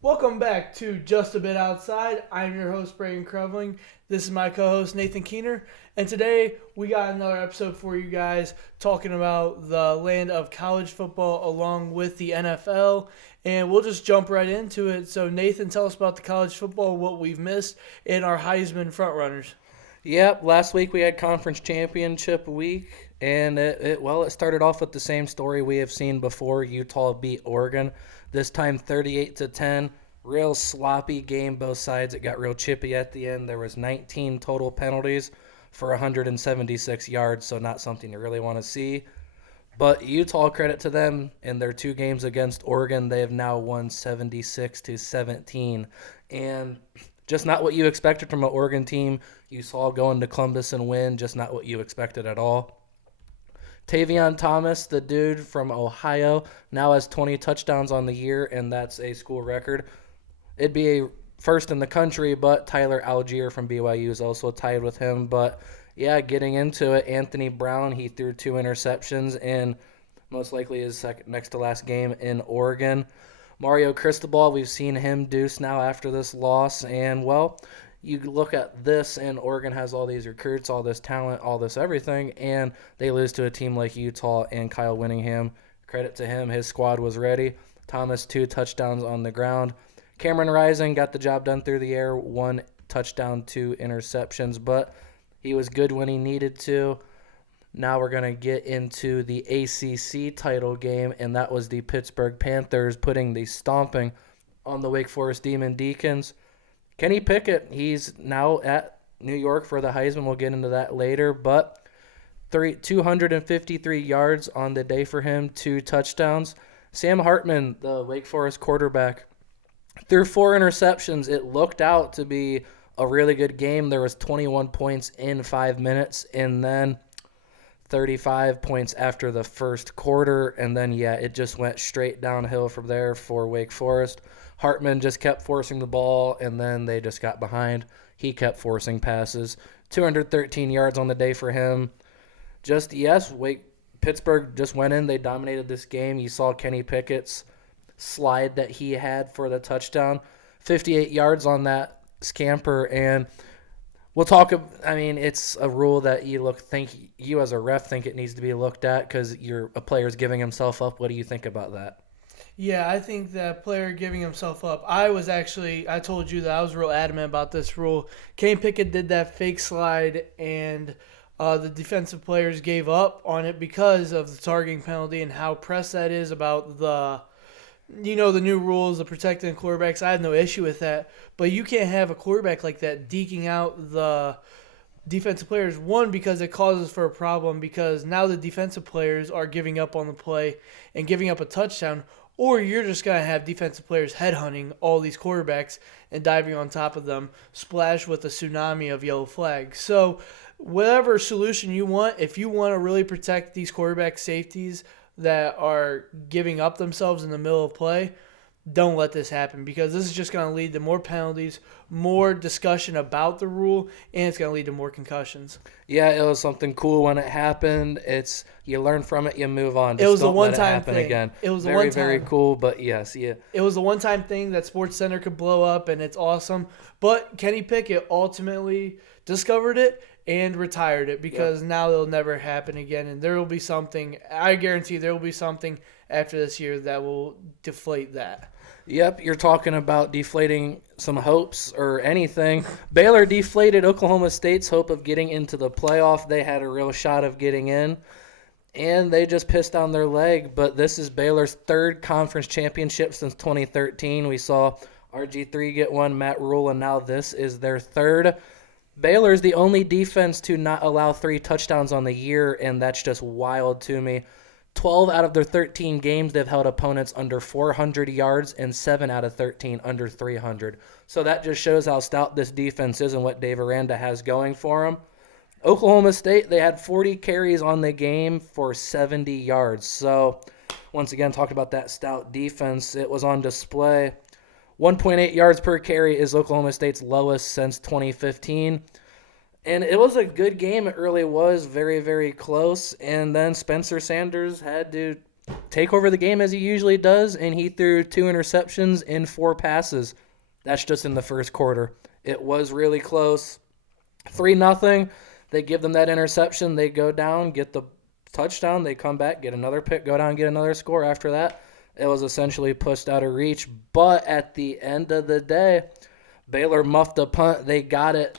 Welcome back to Just a Bit Outside. I'm your host, Brayden Krevling. This is my co host, Nathan Keener. And today we got another episode for you guys talking about the land of college football along with the NFL. And we'll just jump right into it. So, Nathan, tell us about the college football, what we've missed, and our Heisman frontrunners. Yep, last week we had conference championship week, and it started off with the same story we have seen before. Utah beat Oregon, this time 38-10. Real sloppy game both sides. It got real chippy at the end. There was 19 total penalties for 176 yards, so not something you really want to see. But Utah, credit to them, in their two games against Oregon, they have now won 76-17. And just not what you expected from an Oregon team. You saw going to Columbus and win, just not what you expected at all. Tavion Thomas, the dude from Ohio, now has 20 touchdowns on the year, and that's a school record. It'd be a first in the country, but Tyler Algier from BYU is also tied with him. But yeah, getting into it, Anthony Brown, he threw two interceptions in most likely his next to last game in Oregon. Mario Cristobal, we've seen him deuce now after this loss, and well, you look at this, and Oregon has all these recruits, all this talent, all this everything, and they lose to a team like Utah and Kyle Whittingham. Credit to him, his squad was ready. Thomas, 2 touchdowns on the ground. Cameron Rising got the job done through the air, 1 touchdown, 2 interceptions, but he was good when he needed to. Now we're going to get into the ACC title game, and that was the Pittsburgh Panthers putting the stomping on the Wake Forest Demon Deacons. Kenny Pickett, he's now at New York for the Heisman. We'll get into that later, but 253 yards on the day for him, 2 touchdowns. Sam Hartman, the Wake Forest quarterback, threw 4 interceptions. It looked out to be a really good game. There was 21 points in 5 minutes, and then 35 points after the first quarter, and then, it just went straight downhill from there for Wake Forest. Hartman just kept forcing the ball, and then they just got behind. He kept forcing passes. 213 yards on the day for him. Pittsburgh just went in. They dominated this game. You saw Kenny Pickett's slide that he had for the touchdown. 58 yards on that scamper, and we'll talk. It's a rule that you as a ref think it needs to be looked at because a player's giving himself up. What do you think about that? Yeah, I think that player giving himself up. I told you that I was real adamant about this rule. Kane Pickett did that fake slide, and the defensive players gave up on it because of the targeting penalty and how pressed that is about the new rules, the protecting quarterbacks. I have no issue with that, but you can't have a quarterback like that deking out the defensive players. One, because it causes for a problem because now the defensive players are giving up on the play and giving up a touchdown, or you're just going to have defensive players headhunting all these quarterbacks and diving on top of them, splash with a tsunami of yellow flags. So whatever solution you want, if you want to really protect these quarterback safeties that are giving up themselves in the middle of play, don't let this happen because this is just going to lead to more penalties, more discussion about the rule, and it's going to lead to more concussions. Yeah, it was something cool when it happened. It's you learn from it, you move on. It Just was a don't let it one-time happen thing. again. It was a Very, one-time. very cool, but yes, yeah. It was a one-time thing that SportsCenter could blow up, and it's awesome. But Kenny Pickett ultimately discovered it and retired it because now it'll never happen again. And there will be something, I guarantee there will be something after this year that will deflate that. Yep, you're talking about deflating some hopes or anything. Baylor deflated Oklahoma State's hope of getting into the playoff. They had a real shot of getting in, and they just pissed on their leg. But this is Baylor's 3rd conference championship since 2013. We saw RG3 get one, Matt Rule, and now this is their 3rd. Baylor's the only defense to not allow 3 touchdowns on the year, and that's just wild to me. 12 out of their 13 games, they've held opponents under 400 yards, and 7 out of 13 under 300. So that just shows how stout this defense is and what Dave Aranda has going for them. Oklahoma State, they had 40 carries on the game for 70 yards. So once again, talked about that stout defense. It was on display. 1.8 yards per carry is Oklahoma State's lowest since 2015. And it was a good game. It really was very, very close. And then Spencer Sanders had to take over the game as he usually does, and he threw 2 interceptions in 4 passes. That's just in the first quarter. It was really close. 3-0. They give them that interception. They go down, get the touchdown. They come back, get another pick, go down, get another score. After that, it was essentially pushed out of reach. But at the end of the day, Baylor muffed a punt. They got it,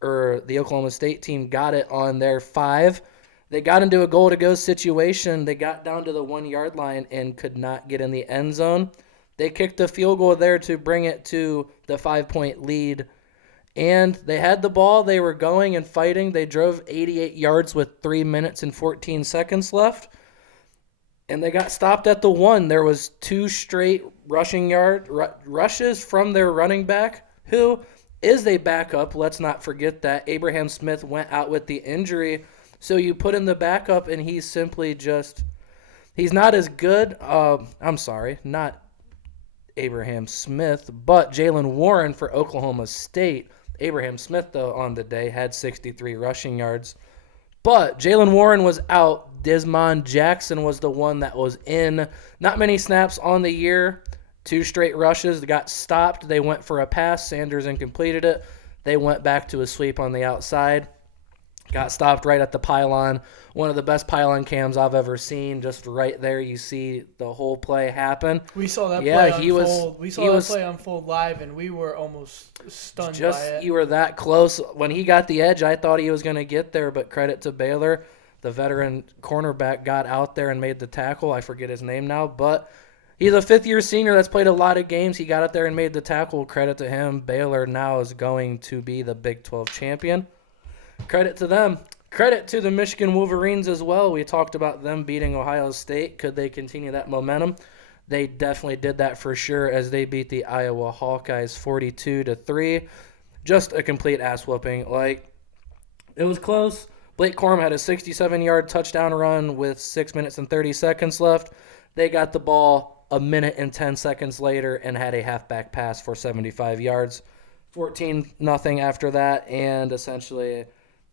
or the Oklahoma State team got it on their 5. They got into a goal-to-go situation. They got down to the 1-yard line and could not get in the end zone. They kicked a field goal there to bring it to the 5-point lead. And they had the ball. They were going and fighting. They drove 88 yards with 3 minutes and 14 seconds left. And they got stopped at the 1. There was 2 straight rushes from their running back, who is a backup. Let's not forget that. Abraham Smith went out with the injury. So you put in the backup, and he's simply just – he's not as good. I'm sorry, not Abraham Smith, but Jalen Warren for Oklahoma State. Abraham Smith, though, on the day had 63 rushing yards. But Jalen Warren was out. Desmond Jackson was the one that was in. Not many snaps on the year. 2 straight rushes. They got stopped. They went for a pass. Sanders incompleted it. They went back to a sweep on the outside. Got stopped right at the pylon. One of the best pylon cams I've ever seen. Just right there, you see the whole play happen. We saw that play unfold. We saw that play unfold live, and we were almost stunned by it. You were that close. When he got the edge, I thought he was going to get there, but credit to Baylor. The veteran cornerback got out there and made the tackle. I forget his name now, but he's a fifth-year senior that's played a lot of games. He got out there and made the tackle. Credit to him. Baylor now is going to be the Big 12 champion. Credit to them. Credit to the Michigan Wolverines as well. We talked about them beating Ohio State. Could they continue that momentum? They definitely did that for sure as they beat the Iowa Hawkeyes 42-3. Just a complete ass whooping. Like, it was close. Blake Corum had a 67-yard touchdown run with 6 minutes and 30 seconds left. They got the ball a minute and 10 seconds later and had a halfback pass for 75 yards. 14-0 after that, and essentially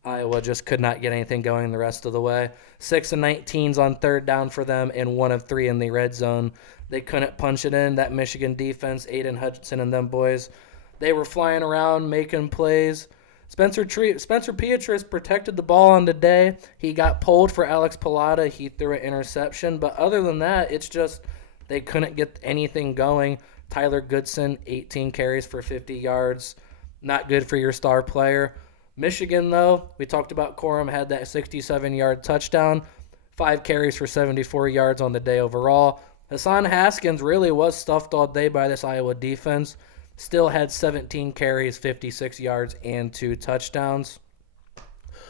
Iowa just could not get anything going the rest of the way. 6 of 19s on third down for them and 1 of 3 in the red zone. They couldn't punch it in. That Michigan defense, Aiden Hutchinson and them boys, they were flying around making plays. Spencer Petras protected the ball on the day. He got pulled for Alex Pilata. He threw an interception. But other than that, it's just they couldn't get anything going. Tyler Goodson, 18 carries for 50 yards. Not good for your star player. Michigan, though, we talked about Corum, had that 67-yard touchdown. 5 carries for 74 yards on the day overall. Hassan Haskins really was stuffed all day by this Iowa defense. Still had 17 carries, 56 yards, and 2 touchdowns.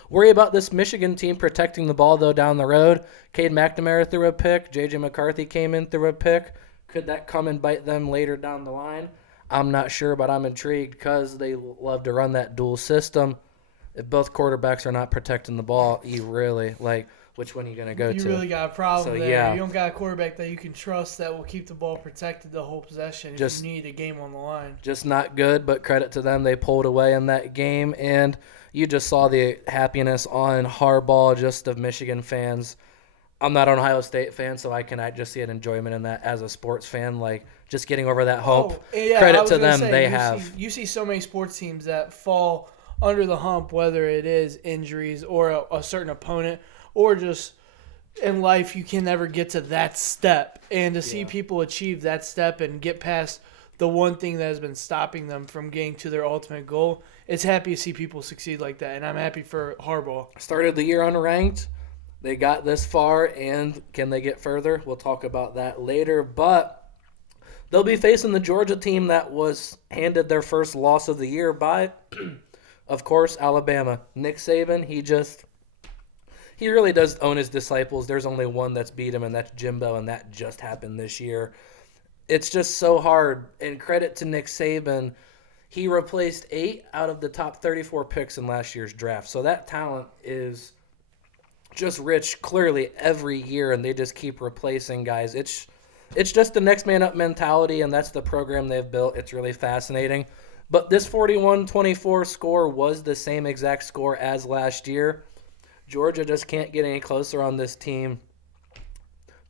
Worry about this Michigan team protecting the ball, though, down the road. Cade McNamara threw a pick. J.J. McCarthy came in, threw a pick. Could that come and bite them later down the line? I'm not sure, but I'm intrigued because they love to run that dual system. If both quarterbacks are not protecting the ball, you really, which one are you going to go to? You really got a problem there. Yeah. You don't got a quarterback that you can trust that will keep the ball protected the whole possession if you need a game on the line. Just not good, but credit to them. They pulled away in that game, and you just saw the happiness on Harbaugh, just of Michigan fans. I'm not an Ohio State fan, so I just see an enjoyment in that as a sports fan, just getting over that hump. Credit to them, they have. You see so many sports teams that fall under the hump, whether it is injuries or a certain opponent or just in life you can never get to that step. And to see people achieve that step and get past the one thing that has been stopping them from getting to their ultimate goal, it's happy to see people succeed like that, and I'm happy for Harbaugh. Started the year unranked. They got this far, and can they get further? We'll talk about that later. But they'll be facing the Georgia team that was handed their first loss of the year by, of course, Alabama. Nick Saban, he really does own his disciples. There's only one that's beat him, and that's Jimbo, and that just happened this year. It's just so hard, and credit to Nick Saban. He replaced 8 out of the top 34 picks in last year's draft. So that talent is just rich clearly every year, and they just keep replacing guys. It's just the next man up mentality, and that's the program they've built. It's really fascinating. But this 41-24 score was the same exact score as last year. Georgia just can't get any closer on this team.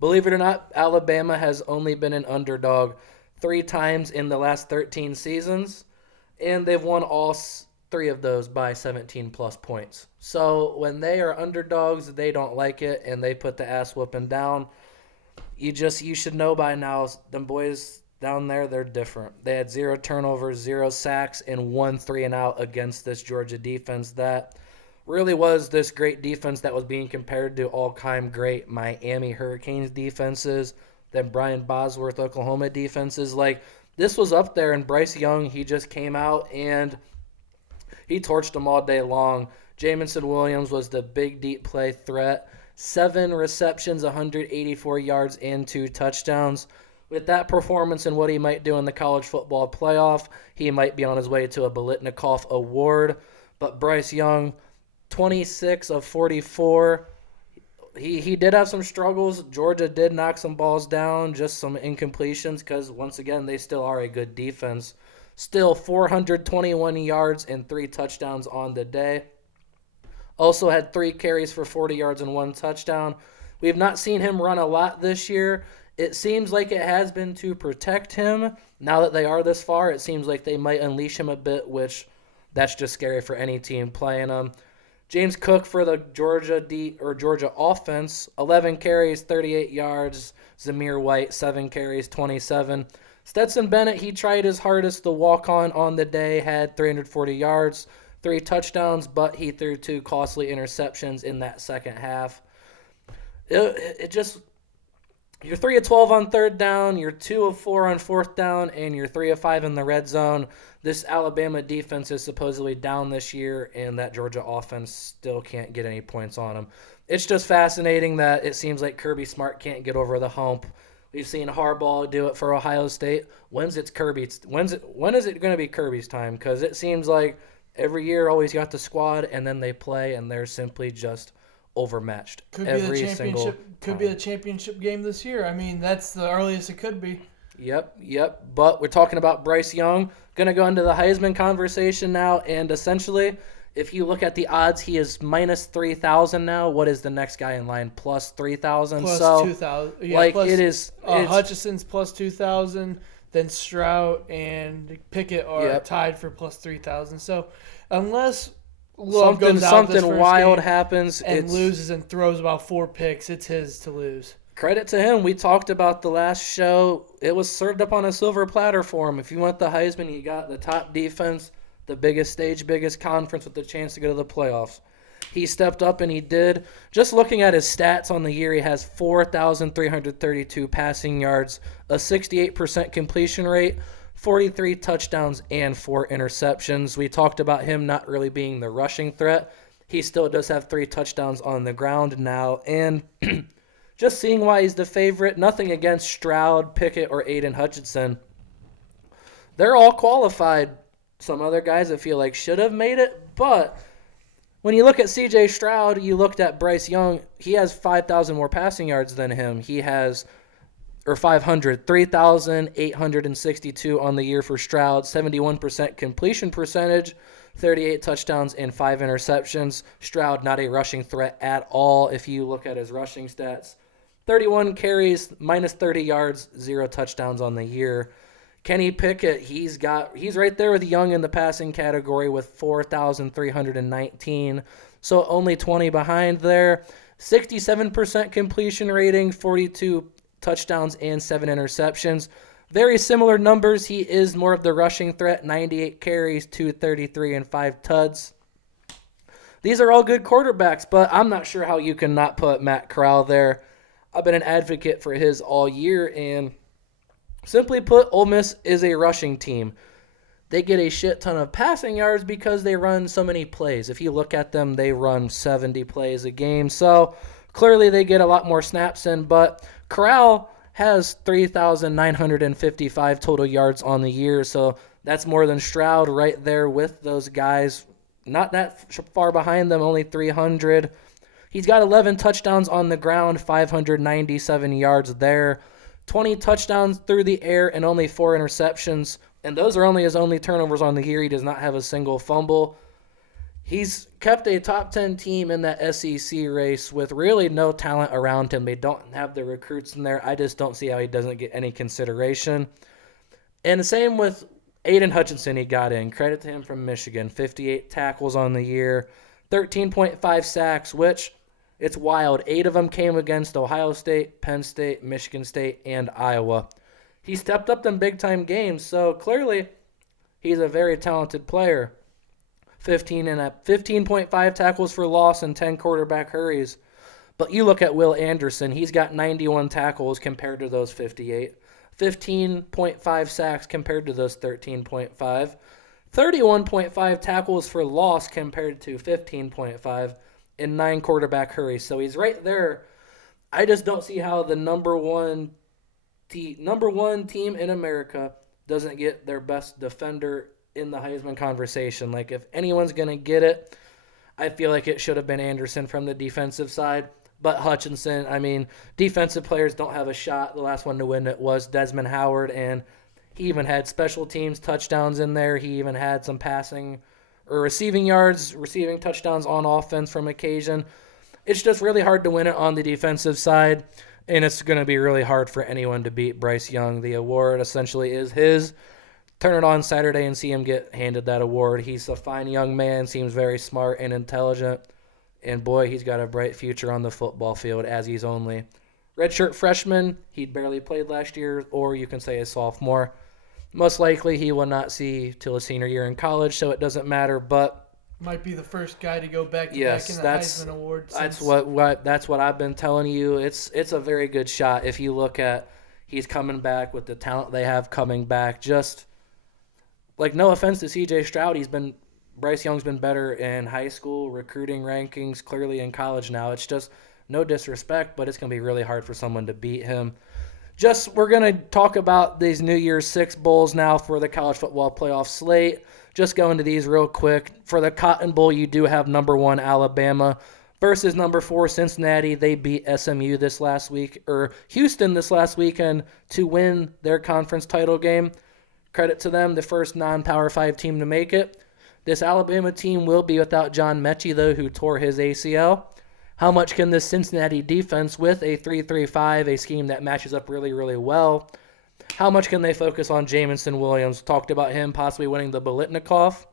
Believe it or not, Alabama has only been an underdog 3 times in the last 13 seasons, and they've won all 3 of those by 17-plus points. So when they are underdogs, they don't like it, and they put the ass whooping down. You should know by now, them boys down there, they're different. They had 0 turnovers, 0 sacks, and 1 3-and-out against this Georgia defense that really was this great defense that was being compared to all-time great Miami Hurricanes defenses, then Brian Bosworth Oklahoma defenses. Like, this was up there, and Bryce Young, he just came out and he torched them all day long. Jamison Williams was the big, deep play threat. 7 receptions, 184 yards, and 2 touchdowns. With that performance and what he might do in the college football playoff, he might be on his way to a Biletnikoff Award. But Bryce Young, 26 of 44. He did have some struggles. Georgia did knock some balls down, just some incompletions, because, once again, they still are a good defense. Still 421 yards and 3 touchdowns on the day. Also had 3 carries for 40 yards and 1 touchdown. We have not seen him run a lot this year. It seems like it has been to protect him. Now that they are this far, it seems like they might unleash him a bit, which that's just scary for any team playing him. James Cook for the Georgia offense, 11 carries, 38 yards. Zamir White, 7 carries, 27. Stetson Bennett, he tried his hardest to walk on the day, had 340 yards, 3 touchdowns, but he threw 2 costly interceptions in that second half. You're 3 of 12 on third down, you're 2 of 4 on fourth down, and you're 3 of 5 in the red zone. This Alabama defense is supposedly down this year, and that Georgia offense still can't get any points on them. It's just fascinating that it seems like Kirby Smart can't get over the hump. We've seen Harbaugh do it for Ohio State. When is it going to be Kirby's time? Because it seems like every year always got the squad, and then they play, and they're simply just overmatched. Could be the championship game this year. I mean, that's the earliest it could be. Yep. But we're talking about Bryce Young. Going to go into the Heisman conversation now, and essentially, if you look at the odds, he is minus 3,000 now. What is the next guy in line? Plus 3,000. Plus so 2,000. Yeah, like plus, it is. Hutchison's plus 2,000. Then Stroud and Pickett are tied for plus 3,000. So unless Love goes out something wild happens and loses and throws about 4 picks, it's his to lose. Credit to him. We talked about the last show. It was served up on a silver platter for him. If you want the Heisman, you got the top defense, the biggest stage, biggest conference with the chance to go to the playoffs. He stepped up and he did. Just looking at his stats on the year, he has 4,332 passing yards, a 68% completion rate, 43 touchdowns, and 4 interceptions. We talked about him not really being the rushing threat. He still does have 3 touchdowns on the ground now. And just seeing why he's the favorite, nothing against Stroud, Pickett, or Aiden Hutchinson. They're all qualified. Some other guys I feel like should have made it, but when you look at C.J. Stroud, you looked at Bryce Young, he has 5,000 more passing yards than him. He has, 3,862 on the year for Stroud, 71% completion percentage, 38 touchdowns, and 5 interceptions. Stroud, not a rushing threat at all if you look at his rushing stats. 31 carries, minus 30 yards, 0 touchdowns on the year. Kenny Pickett, he's right there with Young in the passing category with 4,319. So only 20 behind there. 67% completion rating, 42 touchdowns, and 7 interceptions. Very similar numbers. He is more of the rushing threat, 98 carries, 233, and 5 tuds. These are all good quarterbacks, but I'm not sure how you can not put Matt Corral there. I've been an advocate for his all year, and simply put, Ole Miss is a rushing team. They get a shit ton of passing yards because they run so many plays. If you look at them, they run 70 plays a game. So clearly they get a lot more snaps in, but Corral has 3,955 total yards on the year. So that's more than Stroud right there with those guys. Not that far behind them, only 300. He's got 11 touchdowns on the ground, 597 yards there. 20 touchdowns through the air and only 4 interceptions. And those are only his only turnovers on the year. He does not have a single fumble. He's kept a top 10 team in that SEC race with really no talent around him. They don't have the recruits in there. I just don't see how he doesn't get any consideration. And the same with Aiden Hutchinson, he got in. Credit to him from Michigan. 58 tackles on the year, 13.5 sacks, which it's wild. 8 of them came against Ohio State, Penn State, Michigan State, and Iowa. He stepped up in big-time games, so clearly he's a very talented player. 15.5 tackles for loss and 10 quarterback hurries. But you look at Will Anderson, he's got 91 tackles compared to those 58. 15.5 sacks compared to those 13.5. 31.5 tackles for loss compared to 15.5. And 9 quarterback hurries. So he's right there. I just don't see how the number one team in America doesn't get their best defender in the Heisman conversation. Like, if anyone's going to get it, I feel like it should have been Anderson from the defensive side. But Hutchinson, I mean, defensive players don't have a shot. The last one to win it was Desmond Howard, and he even had special teams touchdowns in there. He even had some passing or receiving yards, receiving touchdowns on offense from occasion. It's just really hard to win it on the defensive side, and it's going to be really hard for anyone to beat Bryce Young. The award essentially is his. Turn it on Saturday and see him get handed that award. He's a fine young man, seems very smart and intelligent, and boy, he's got a bright future on the football field as he's only redshirt freshman. He barely played last year, or you can say a sophomore. Most likely he will not see till his senior year in college, so it doesn't matter, but might be the first guy to go back to yes, back in the that's, Heisman Award. That's what I've been telling you. It's a very good shot if you look at he's coming back with the talent they have coming back. Just like, no offense to CJ Stroud, Bryce Young's been better in high school recruiting rankings, clearly in college now. It's just no disrespect, but it's going to be really hard for someone to beat him. We're going to talk about these New Year's Six Bowls now for the college football playoff slate. Just go into these real quick. For the Cotton Bowl, you do have number 1 Alabama versus number 4 Cincinnati. They beat SMU Houston this last weekend to win their conference title game. Credit to them, the first non-Power 5 team to make it. This Alabama team will be without John Mechie, though, who tore his ACL. How much can this Cincinnati defense, with a 3-3-5, a scheme that matches up really, really well, how much can they focus on Jamison Williams? Talked about him possibly winning the Biletnikoff.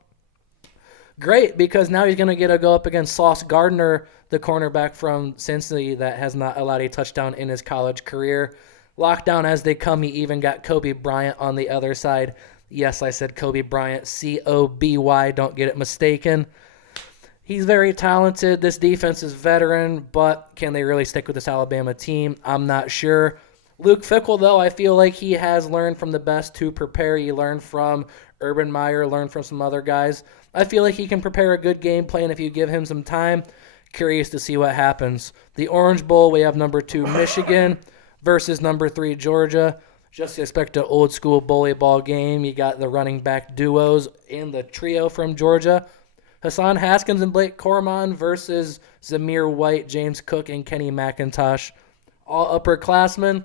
Great, because now he's going to get a go up against Sauce Gardner, the cornerback from Cincinnati that has not allowed a touchdown in his college career. Lockdown as they come. He even got Kobe Bryant on the other side. Yes, I said Kobe Bryant, C-O-B-Y, don't get it mistaken. He's very talented. This defense is veteran, but can they really stick with this Alabama team? I'm not sure. Luke Fickell, though, I feel like he has learned from the best to prepare. He learned from Urban Meyer, learned from some other guys. I feel like he can prepare a good game plan if you give him some time. Curious to see what happens. The Orange Bowl, we have number 2 Michigan versus number 3 Georgia. Just expect an old-school bully ball game. You got the running back duos and the trio from Georgia. Hassan Haskins and Blake Cormon versus Zamir White, James Cook, and Kenny McIntosh. All upperclassmen.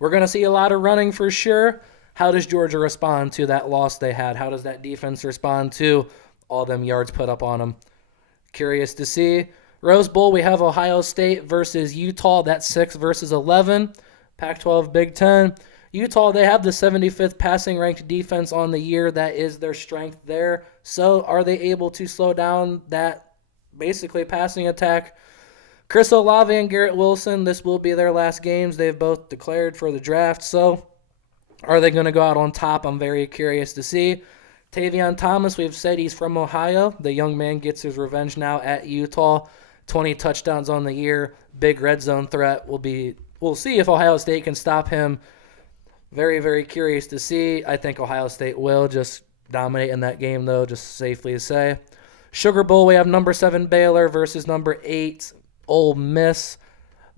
We're going to see a lot of running for sure. How does Georgia respond to that loss they had? How does that defense respond to all them yards put up on them? Curious to see. Rose Bowl, we have Ohio State versus Utah. That's 6 versus 11. Pac-12, Big Ten. Utah, they have the 75th passing ranked defense on the year. That is their strength there. So are they able to slow down that basically passing attack? Chris Olave and Garrett Wilson, this will be their last games. They've both declared for the draft. So are they going to go out on top? I'm very curious to see. Tavion Thomas, we've said he's from Ohio. The young man gets his revenge now at Utah. 20 touchdowns on the year. Big red zone threat. We'll see if Ohio State can stop him. Very, very curious to see. I think Ohio State will just dominate in that game, though, just safely to say. Sugar Bowl, we have number 7 Baylor versus number 8 Ole Miss.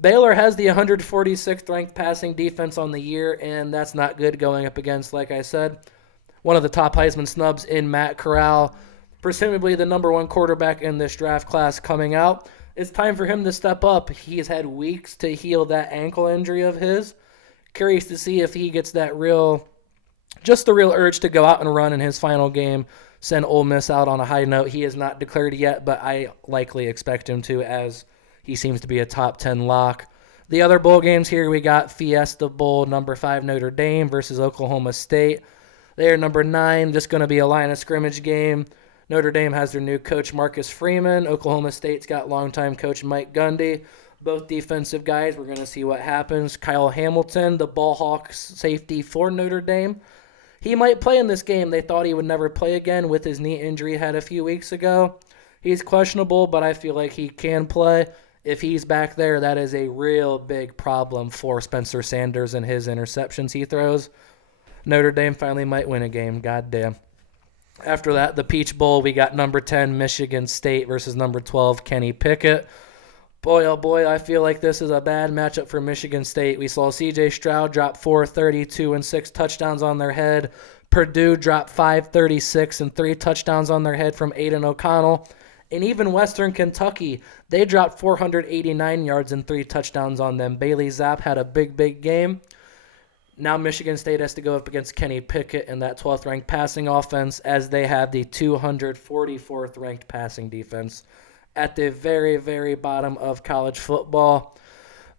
Baylor has the 146th ranked passing defense on the year, and that's not good going up against, like I said, one of the top Heisman snubs in Matt Corral, presumably the number 1 quarterback in this draft class coming out. It's time for him to step up. He's had weeks to heal that ankle injury of his. Curious to see if he gets that real just the real urge to go out and run in his final game, send Ole Miss out on a high note. He is not declared yet, but I likely expect him to, as he seems to be a top 10 lock. The other bowl games here, we got Fiesta Bowl, number 5 Notre Dame versus Oklahoma State. They are number 9, just going to be a line of scrimmage game. Notre Dame has their new coach, Marcus Freeman. Oklahoma State's got longtime coach Mike Gundy. Both defensive guys. We're going to see what happens. Kyle Hamilton, the ball hawk safety for Notre Dame. He might play in this game. They thought he would never play again with his knee injury he had a few weeks ago. He's questionable, but I feel like he can play. If he's back there, that is a real big problem for Spencer Sanders and his interceptions he throws. Notre Dame finally might win a game. Goddamn. After that, the Peach Bowl, we got number 10 Michigan State versus number 12 Kenny Pickett. Boy, oh boy, I feel like this is a bad matchup for Michigan State. We saw C.J. Stroud drop 432 and 6 touchdowns on their head. Purdue dropped 536 and 3 touchdowns on their head from Aiden O'Connell. And even Western Kentucky, they dropped 489 yards and 3 touchdowns on them. Bailey Zapp had a big game. Now Michigan State has to go up against Kenny Pickett in that 12th ranked passing offense, as they have the 244th ranked passing defense at the very, very bottom of college football.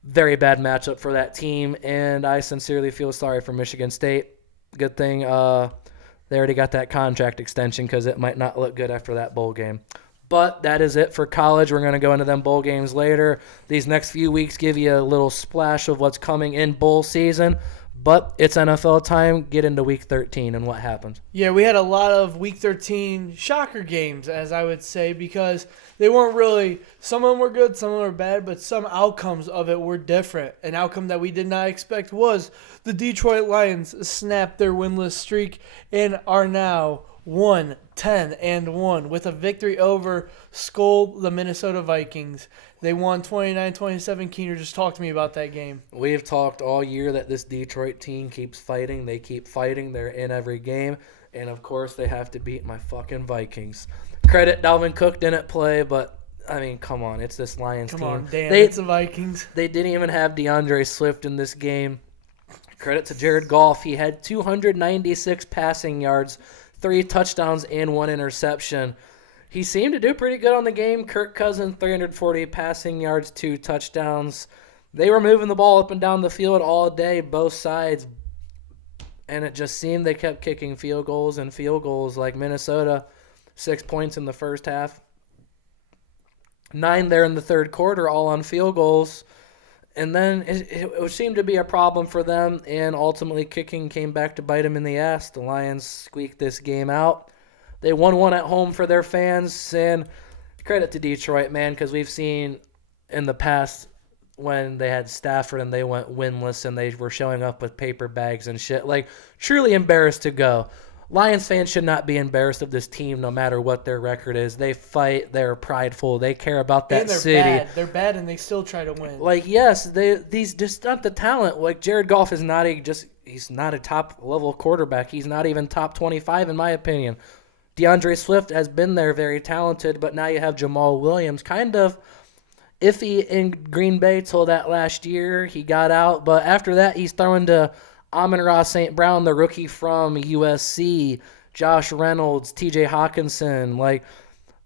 Very bad matchup for that team, and I sincerely feel sorry for Michigan State. Good thing they already got that contract extension, because it might not look good after that bowl game. But that is it for college. We're going to go into them bowl games later. These next few weeks give you a little splash of what's coming in bowl season. But it's NFL time. Get into Week 13 and what happened. Yeah, we had a lot of Week 13 shocker games, as I would say, because they weren't really – some of them were good, some of them were bad, but some outcomes of it were different. An outcome that we did not expect was the Detroit Lions snapped their winless streak and are now 1-10-1 with a victory over the Minnesota Vikings. They won 29-27. Keener, just talk to me about that game. We've talked all year that this Detroit team keeps fighting. They keep fighting. They're in every game. And, of course, they have to beat my fucking Vikings. Credit, Dalvin Cook didn't play, but, I mean, come on. It's this Lions team. Come on, damn, it's the Vikings. They didn't even have DeAndre Swift in this game. Credit to Jared Goff. He had 296 passing yards, 3 touchdowns, and 1 interception. He seemed to do pretty good on the game. Kirk Cousins, 340 passing yards, 2 touchdowns. They were moving the ball up and down the field all day, both sides. And it just seemed they kept kicking field goals and field goals, like Minnesota, 6 points in the first half. 9 there in the third quarter, all on field goals. And then it seemed to be a problem for them, and ultimately kicking came back to bite them in the ass. The Lions squeaked this game out. They won one at home for their fans, and credit to Detroit, man, because we've seen in the past when they had Stafford and they went winless and they were showing up with paper bags and shit. Like, truly embarrassed to go. Lions fans should not be embarrassed of this team no matter what their record is. They fight. They're prideful. They care about that city. Bad. They're bad, and they still try to win. Like, yes, these just not the talent. Like, Jared Goff is not he's not a top-level quarterback. He's not even top 25 in my opinion. DeAndre Swift has been there, very talented, but now you have Jamal Williams, kind of iffy in Green Bay till that last year. He got out, but after that he's throwing to Amon-Ra St. Brown, the rookie from USC, Josh Reynolds, TJ Hawkinson. Like,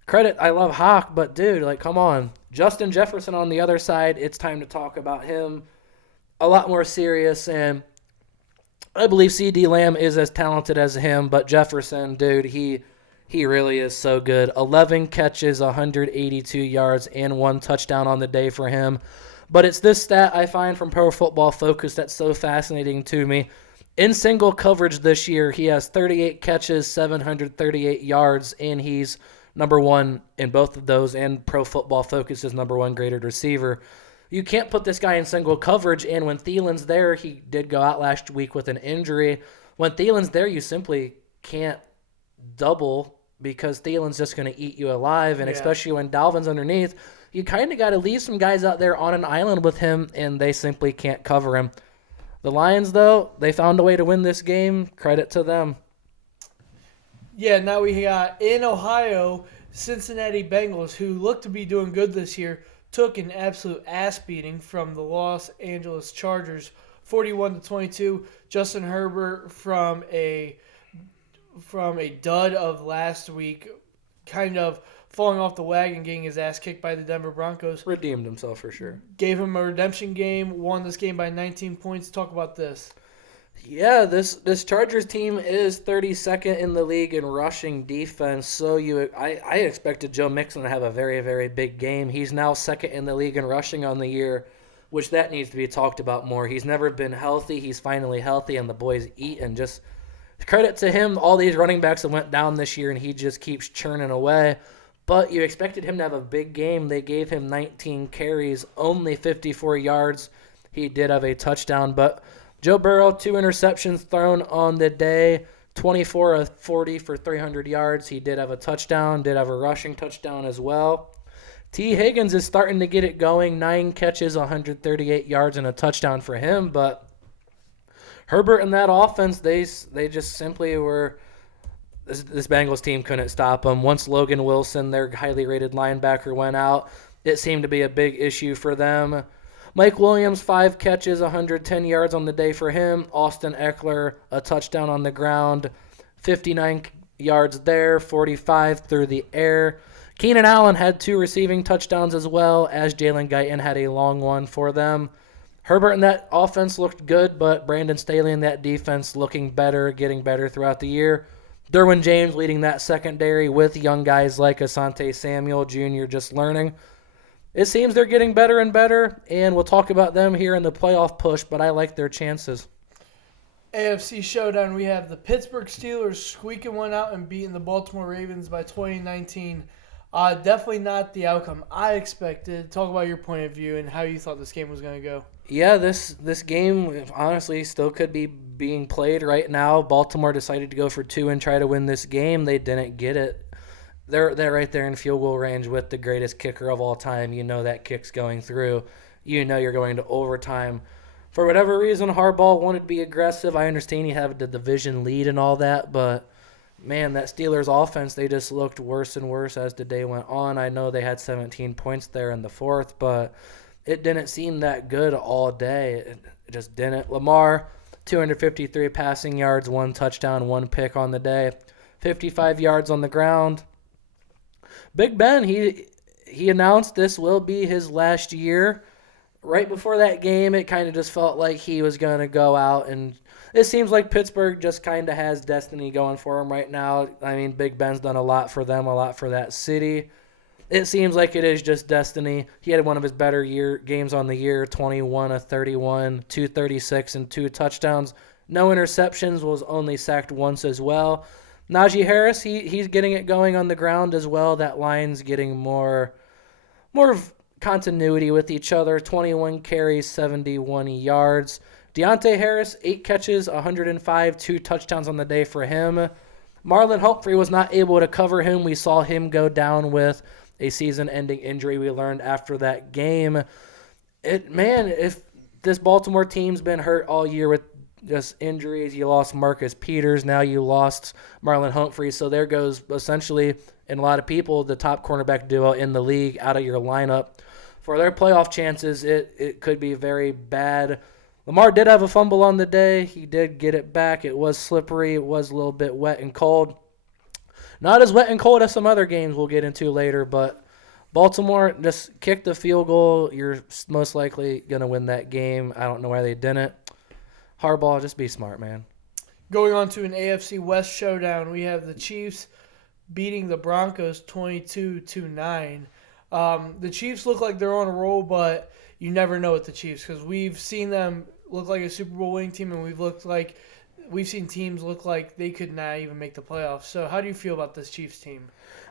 credit, I love Hawk, but dude, like, come on. Justin Jefferson on the other side, it's time to talk about him. A lot more serious, and I believe CD Lamb is as talented as him, but Jefferson, dude, he really is so good. 11 catches, 182 yards, and 1 touchdown on the day for him. But it's this stat I find from Pro Football Focus that's so fascinating to me. In single coverage this year, he has 38 catches, 738 yards, and he's number 1 in both of those, and Pro Football Focus is number 1 graded receiver. You can't put this guy in single coverage, and when Thielen's there, he did go out last week with an injury. When Thielen's there, you simply can't double because Thielen's just going to eat you alive, and especially when Dalvin's underneath, you kind of got to leave some guys out there on an island with him, and they simply can't cover him. The Lions, though, they found a way to win this game. Credit to them. Yeah, now we got in Ohio, Cincinnati Bengals, who look to be doing good this year, took an absolute ass beating from the Los Angeles Chargers 41-22. Justin Herbert from a dud of last week, kind of falling off the wagon, getting his ass kicked by the Denver Broncos. Redeemed himself for sure. Gave him a redemption game, won this game by 19 points. Talk about this. Yeah, this Chargers team is 32nd in the league in rushing defense. So I expected Joe Mixon to have a very, very big game. He's now second in the league in rushing on the year, which that needs to be talked about more. He's never been healthy. He's finally healthy, and the boy's eating. Just credit to him, all these running backs that went down this year, and he just keeps churning away. But you expected him to have a big game. They gave him 19 carries, only 54 yards. He did have a touchdown, but Joe Burrow, 2 interceptions thrown on the day, 24 of 40 for 300 yards. He did have a touchdown, did have a rushing touchdown as well. T. Higgins is starting to get it going, 9 catches, 138 yards, and a touchdown for him. But Herbert and that offense, they just simply were – this Bengals team couldn't stop them. Once Logan Wilson, their highly rated linebacker, went out, it seemed to be a big issue for them. Mike Williams, 5 catches, 110 yards on the day for him. Austin Eckler, a touchdown on the ground, 59 yards there, 45 through the air. Keenan Allen had 2 receiving touchdowns as well, as Jalen Guyton had a long one for them. Herbert and that offense looked good, but Brandon Staley and that defense looking better, getting better throughout the year. Derwin James leading that secondary with young guys like Asante Samuel Jr. just learning. It seems they're getting better and better, and we'll talk about them here in the playoff push, but I like their chances. AFC Showdown, we have the Pittsburgh Steelers squeaking one out and beating the Baltimore Ravens by 2019. Definitely not the outcome I expected. Talk about your point of view and how you thought this game was going to go. Yeah, this game honestly still could be being played right now. Baltimore decided to go for 2 and try to win this game. They didn't get it. They're right there in field goal range with the greatest kicker of all time. You know that kick's going through. You know you're going to overtime. For whatever reason, Harbaugh wanted to be aggressive. I understand he had the division lead and all that, but man, that Steelers offense, they just looked worse and worse as the day went on. I know they had 17 points there in the fourth, but it didn't seem that good all day. It just didn't. Lamar, 253 passing yards, 1 touchdown, 1 pick on the day, 55 yards on the ground. Big Ben, he announced this will be his last year. Right before that game, it kind of just felt like he was going to go out, and it seems like Pittsburgh just kind of has destiny going for him right now. I mean, Big Ben's done a lot for them, a lot for that city. It seems like it is just destiny. He had one of his better games on the year, 21 of 31, 236 and 2 touchdowns. No interceptions, was only sacked once as well. Najee Harris, he's getting it going on the ground as well. That line's getting more of continuity with each other. 21 carries, 71 yards. Deontay Harris, 8 catches, 105, 2 touchdowns on the day for him. Marlon Humphrey was not able to cover him. We saw him go down with a season-ending injury we learned after that game. If this Baltimore team's been hurt all year with just injuries, you lost Marcus Peters, now you lost Marlon Humphrey, so there goes essentially, in a lot of people, the top cornerback duo in the league out of your lineup. For their playoff chances, it could be very bad. Lamar did have a fumble on the day. He did get it back. It was slippery. It was a little bit wet and cold. Not as wet and cold as some other games we'll get into later, but Baltimore just kicked the field goal. You're most likely going to win that game. I don't know why they didn't. Harbaugh, just be smart, man. Going on to an AFC West showdown, we have the Chiefs beating the Broncos 22-9. The Chiefs look like they're on a roll, but you never know with the Chiefs because we've seen them look like a Super Bowl winning team, and we've seen teams look like they could not even make the playoffs. So how do you feel about this Chiefs team?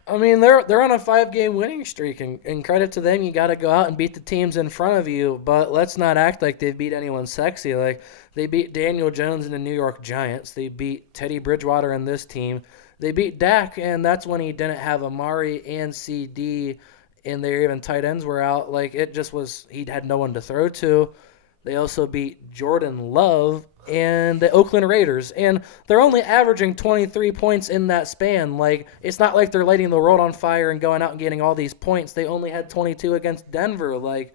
I mean, they're on a 5-game winning streak, and credit to them, you got to go out and beat the teams in front of you. But let's not act like they beat anyone sexy. Like they beat Daniel Jones and the New York Giants. They beat Teddy Bridgewater and this team. They beat Dak, and that's when he didn't have Amari and CD, and their even tight ends were out. Like it just was, he had no one to throw to. They also beat Jordan Love and the Oakland Raiders, and they're only averaging 23 points in that span. Like, it's not like they're lighting the world on fire and going out and getting all these points. They only had 22 against Denver. Like,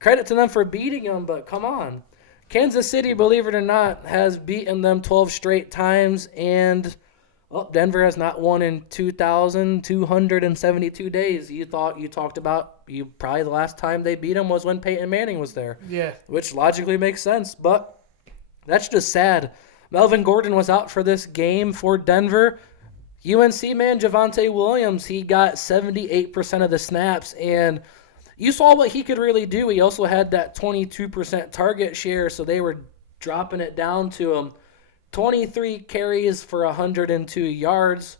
credit to them for beating them, but come on. Kansas City, believe it or not, has beaten them 12 straight times, and Denver has not won in 2,272 days. You talked about probably the last time they beat them was when Peyton Manning was there. Yeah. Which logically makes sense, but that's just sad. Melvin Gordon was out for this game for Denver. UNC man Javonte Williams, he got 78% of the snaps, and you saw what he could really do. He also had that 22% target share, so they were dropping it down to him. 23 carries for 102 yards,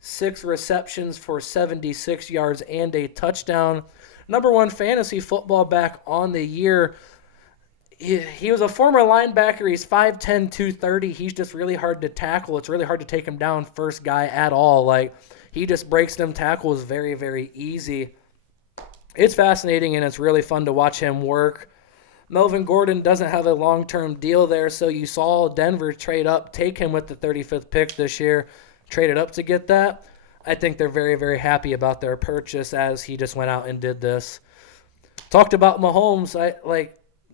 6 receptions for 76 yards, and a touchdown. Number 1 fantasy football back on the year. He was a former linebacker. He's 5'10", 230. He's just really hard to tackle. It's really hard to take him down first guy at all. Like, he just breaks them tackles very, very easy. It's fascinating, and it's really fun to watch him work. Melvin Gordon doesn't have a long-term deal there, so you saw Denver trade up, take him with the 35th pick this year, traded up to get that. I think they're very, very happy about their purchase as he just went out and did this. Talked about Mahomes.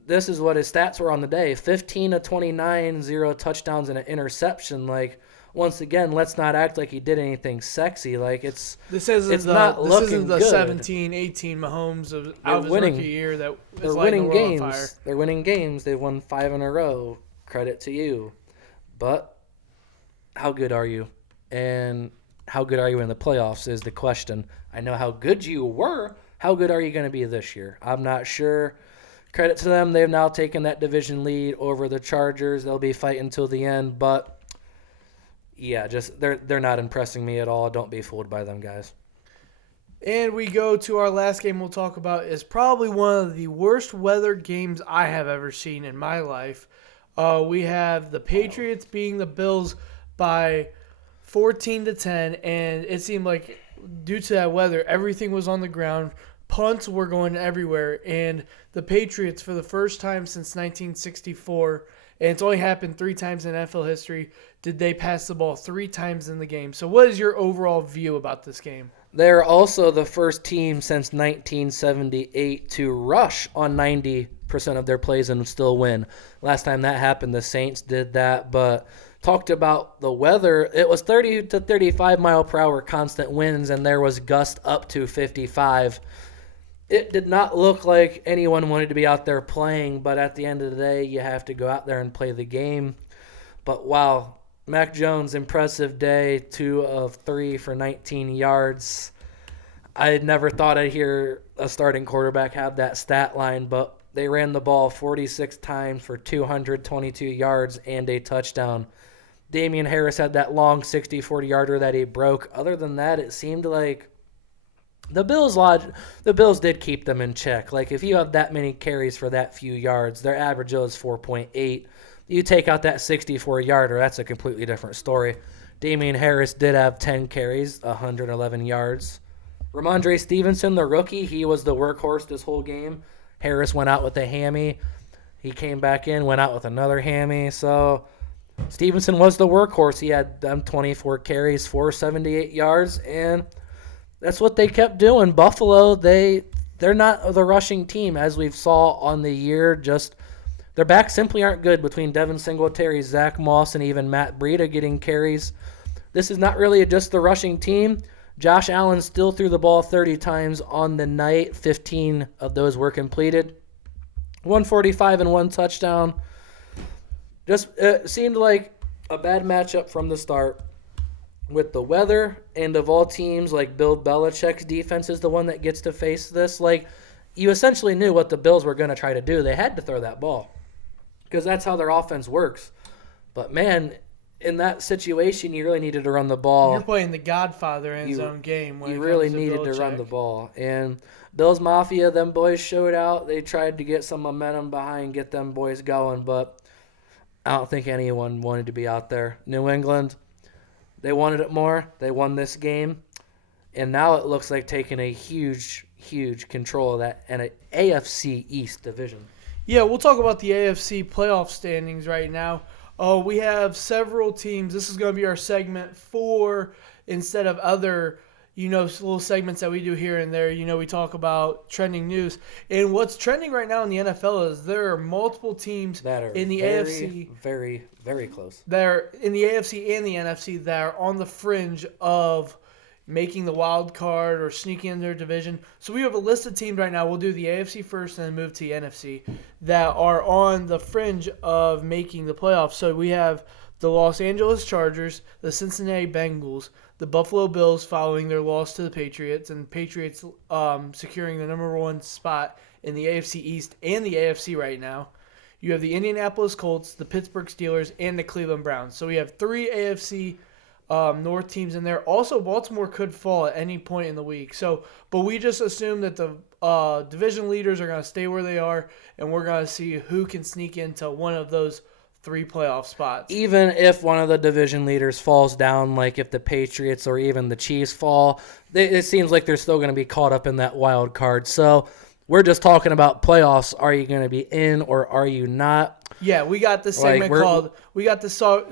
This is what his stats were on the day. 15 of 29, 0 touchdowns and an interception. Like, once again, let's not act like he did anything sexy. Like, This isn't the 17-18 Mahomes of his rookie year that is lighting the world on fire. They're winning games. They've won 5 in a row. Credit to you. But how good are you? And how good are you in the playoffs is the question. I know how good you were. How good are you going to be this year? I'm not sure. Credit to them. They've now taken that division lead over the Chargers. They'll be fighting until the end. But, yeah, just they're not impressing me at all. Don't be fooled by them, guys. And we go to our last game we'll talk about is probably one of the worst weather games I have ever seen in my life. We have the Patriots beating the Bills by 14-10, and it seemed like due to that weather, everything was on the ground. Punts were going everywhere, and the Patriots, for the first time since 1964, and it's only happened 3 times in NFL history, did they pass the ball 3 times in the game. So what is your overall view about this game? They're also the first team since 1978 to rush on 90% of their plays and still win. Last time that happened, the Saints did that, but talked about the weather. It was 30 to 35 mile per hour constant winds, and there was gust up to 55. It did not look like anyone wanted to be out there playing, but at the end of the day, you have to go out there and play the game. But wow, Mac Jones, impressive day, 2 of 3 for 19 yards. I had never thought I'd hear a starting quarterback have that stat line, but they ran the ball 46 times for 222 yards and a touchdown. Damian Harris had that long 60-40-yarder that he broke. Other than that, it seemed like the Bills did keep them in check. Like, if you have that many carries for that few yards, their average is 4.8. You take out that 64-yarder, that's a completely different story. Damian Harris did have 10 carries, 111 yards. Ramondre Stevenson, the rookie, he was the workhorse this whole game. Harris went out with a hammy. He came back in, went out with another hammy. So Stevenson was the workhorse. He had them 24 carries, 478 yards, and that's what they kept doing. Buffalo, they're not the rushing team as we've saw on the year. Just their backs simply aren't good between Devin Singletary, Zach Moss, and even Matt Breida getting carries. This is not really just the rushing team. Josh Allen still threw the ball 30 times on the night. 15 of those were completed. 145 and 1 touchdown. Just it seemed like a bad matchup from the start with the weather, and of all teams, like Bill Belichick's defense is the one that gets to face this. Like, you essentially knew what the Bills were going to try to do. They had to throw that ball because that's how their offense works. But, man, in that situation, you really needed to run the ball. You're playing the Godfather end zone game. You really needed to run the ball. And Bills Mafia, them boys showed out. They tried to get some momentum behind, get them boys going, but I don't think anyone wanted to be out there. New England, they wanted it more. They won this game. And now it looks like taking a huge, huge control of that and an AFC East division. Yeah, we'll talk about the AFC playoff standings right now. We have several teams. This is going to be our segment 4 instead of other, little segments that we do here and there. We talk about trending news. And what's trending right now in the NFL is there are multiple teams that are in the AFC. Very, very close. That are in the AFC and the NFC that are on the fringe of making the wild card or sneaking in their division. So we have a list of teams right now. We'll do the AFC first and then move to the NFC that are on the fringe of making the playoffs. So we have the Los Angeles Chargers, the Cincinnati Bengals, the Buffalo Bills following their loss to the Patriots, and Patriots securing the number one spot in the AFC East and the AFC right now. You have the Indianapolis Colts, the Pittsburgh Steelers, and the Cleveland Browns. So we have 3 AFC North teams in there. Also, Baltimore could fall at any point in the week. But we just assume that the division leaders are going to stay where they are, and we're going to see who can sneak into one of those 3 playoff spots. Even if one of the division leaders falls down, like if the Patriots or even the Chiefs fall, it seems like they're still going to be caught up in that wild card. So we're just talking about playoffs. Are you going to be in or are you not? Yeah, we got this segment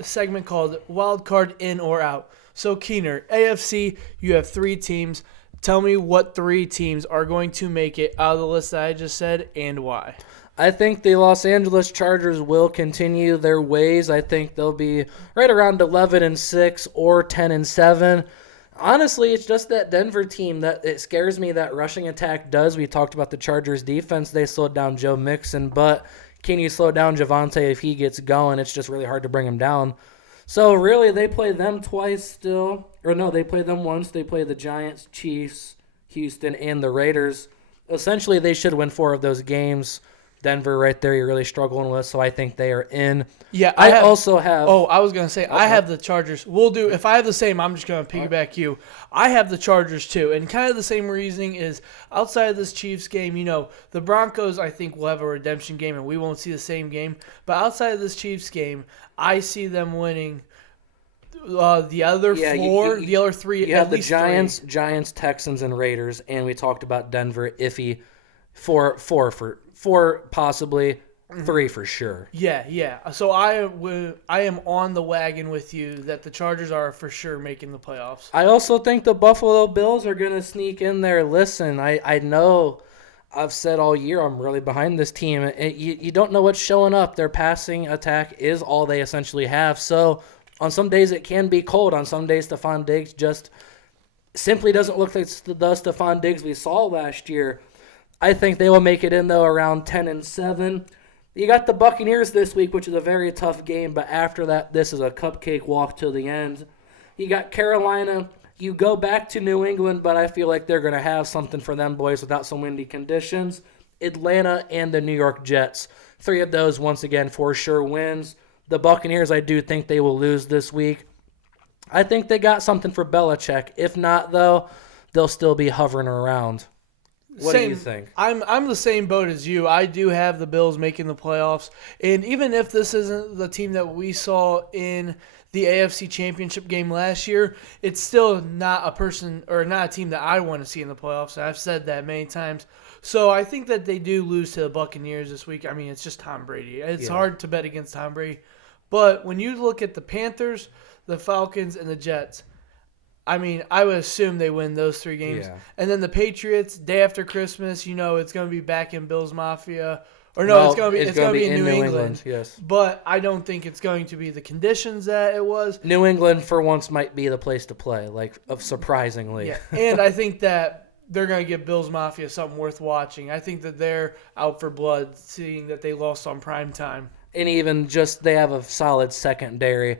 segment called Wild Card In or Out. So Keener, AFC, you have 3 teams. Tell me what 3 teams are going to make it out of the list that I just said and why. I think the Los Angeles Chargers will continue their ways. I think they'll be right around 11-6 or 10-7. Honestly, it's just that Denver team that it scares me that rushing attack does. We talked about the Chargers defense. They slowed down Joe Mixon, but can you slow down Javonte if he gets going? It's just really hard to bring him down. So really, they play them twice still. Or no, they play them once. They play the Giants, Chiefs, Houston, and the Raiders. Essentially, they should win 4 of those games. Denver right there you're really struggling with, so I think they are in. Yeah, I also have... Oh, I was going to say, I have the Chargers. We'll do... If I have the same, I'm just going to piggyback you. I have the Chargers, too. And kind of the same reasoning is, outside of this Chiefs game, the Broncos, I think, will have a redemption game, and we won't see the same game. But outside of this Chiefs game, I see them winning the other 4, the other 3, you have the Giants, Texans, and Raiders, and we talked about Denver, iffy. 4 possibly, 3 for sure. Yeah. So I am on the wagon with you that the Chargers are for sure making the playoffs. I also think the Buffalo Bills are going to sneak in there. Listen, I know I've said all year I'm really behind this team. You don't know what's showing up. Their passing attack is all they essentially have. So on some days it can be cold. On some days Stephon Diggs just simply doesn't look like the Stephon Diggs we saw last year. I think they will make it in, though, around 10-7. You got the Buccaneers this week, which is a very tough game, but after that, this is a cupcake walk to the end. You got Carolina. You go back to New England, but I feel like they're going to have something for them boys without some windy conditions. Atlanta and the New York Jets. 3 of those, once again, for sure wins. The Buccaneers, I do think they will lose this week. I think they got something for Belichick. If not, though, they'll still be hovering around. What do you think? I'm the same boat as you. I do have the Bills making the playoffs. And even if this isn't the team that we saw in the AFC Championship game last year, it's still not a team that I want to see in the playoffs. I've said that many times. So I think that they do lose to the Buccaneers this week. I mean, it's just Tom Brady. It's hard to bet against Tom Brady. But when you look at the Panthers, the Falcons, and the Jets, I mean, I would assume they win those 3 games. Yeah. And then the Patriots, day after Christmas, it's going to be back in Bills Mafia. Or no, it's going to be in New England. Yes. But I don't think it's going to be the conditions that it was. New England, for once, might be the place to play, surprisingly. Yeah. And I think that they're going to give Bills Mafia something worth watching. I think that they're out for blood, seeing that they lost on prime time. And even just they have a solid secondary.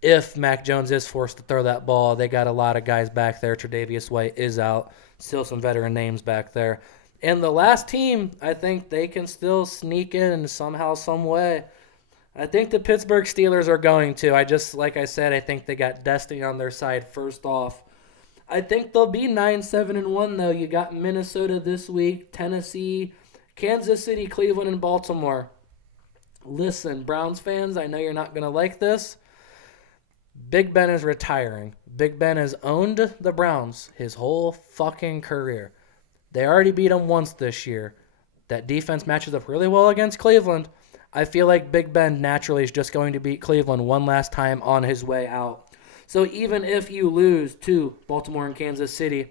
If Mac Jones is forced to throw that ball, they got a lot of guys back there. Tre'Davious White is out. Still some veteran names back there. And the last team, I think they can still sneak in somehow, some way. I think the Pittsburgh Steelers are going to. Like I said, I think they got destiny on their side first off. I think they'll be 9-7-1, though. You got Minnesota this week, Tennessee, Kansas City, Cleveland, and Baltimore. Listen, Browns fans, I know you're not going to like this. Big Ben is retiring. Big Ben has owned the Browns his whole fucking career. They already beat him once this year. That defense matches up really well against Cleveland. I feel like Big Ben naturally is just going to beat Cleveland one last time on his way out. So even if you lose to Baltimore and Kansas City,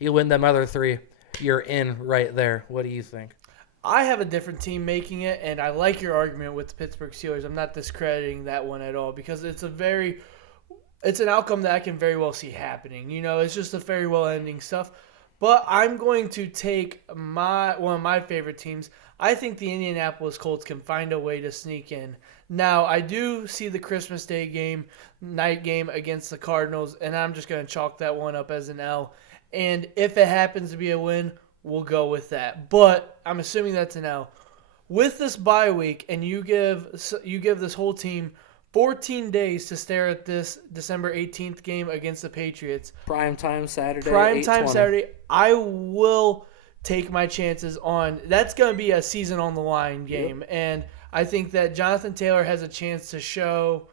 you win them other 3, you're in right there. What do you think? I have a different team making it, and I like your argument with the Pittsburgh Steelers. I'm not discrediting that one at all because it's an outcome that I can very well see happening. It's just a very well ending stuff. But I'm going to take one of my favorite teams. I think the Indianapolis Colts can find a way to sneak in. Now, I do see the Christmas Day night game against the Cardinals, and I'm just going to chalk that one up as an L. And if it happens to be a win, we'll go with that. But I'm assuming that's an L. With this bye week, and you give this whole team 14 days to stare at this December 18th game against the Patriots. Primetime Saturday. I will take my chances on. That's going to be a season on the line game. Yep. And I think that Jonathan Taylor has a chance to show,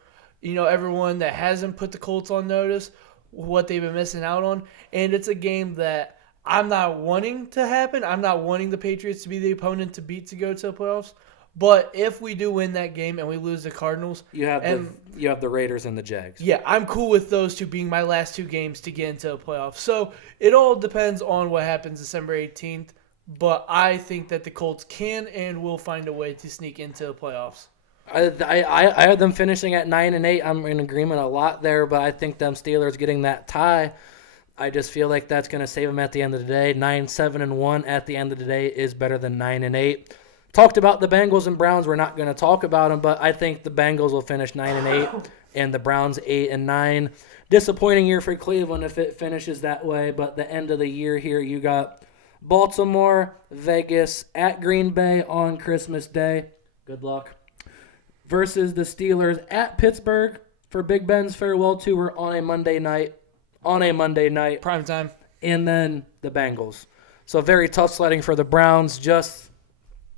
everyone that hasn't put the Colts on notice what they've been missing out on. And it's a game that I'm not wanting to happen. I'm not wanting the Patriots to be the opponent to beat to go to the playoffs. But if we do win that game and we lose the Cardinals, you have the Raiders and the Jags. Yeah, I'm cool with those two being my last 2 games to get into the playoffs. So it all depends on what happens December 18th. But I think that the Colts can and will find a way to sneak into the playoffs. I had them finishing at 9-8. I'm in agreement a lot there, but I think them Steelers getting that tie, I just feel like that's going to save them at the end of the day. 9-7-1 at the end of the day is better than 9-8. Talked about the Bengals and Browns. We're not going to talk about them, but I think the Bengals will finish 9-8 and the Browns 8-9. Disappointing year for Cleveland if it finishes that way, but the end of the year here, you got Baltimore, Vegas, at Green Bay on Christmas Day. Good luck. Versus the Steelers at Pittsburgh for Big Ben's farewell tour on a Monday night. Prime time. And then the Bengals. So very tough sledding for the Browns.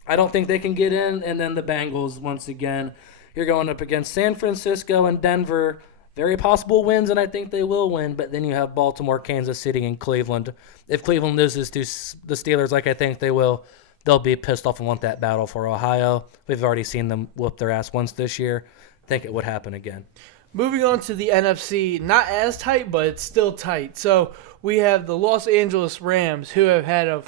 I don't think they can get in. And then the Bengals, once again, you're going up against San Francisco and Denver. Very possible wins, and I think they will win. But then you have Baltimore, Kansas City, and Cleveland. If Cleveland loses to the Steelers like I think they will, they'll be pissed off and want that battle for Ohio. We've already seen them whoop their ass once this year. I think it would happen again. Moving on to the NFC, not as tight, but it's still tight. So we have the Los Angeles Rams, who have had a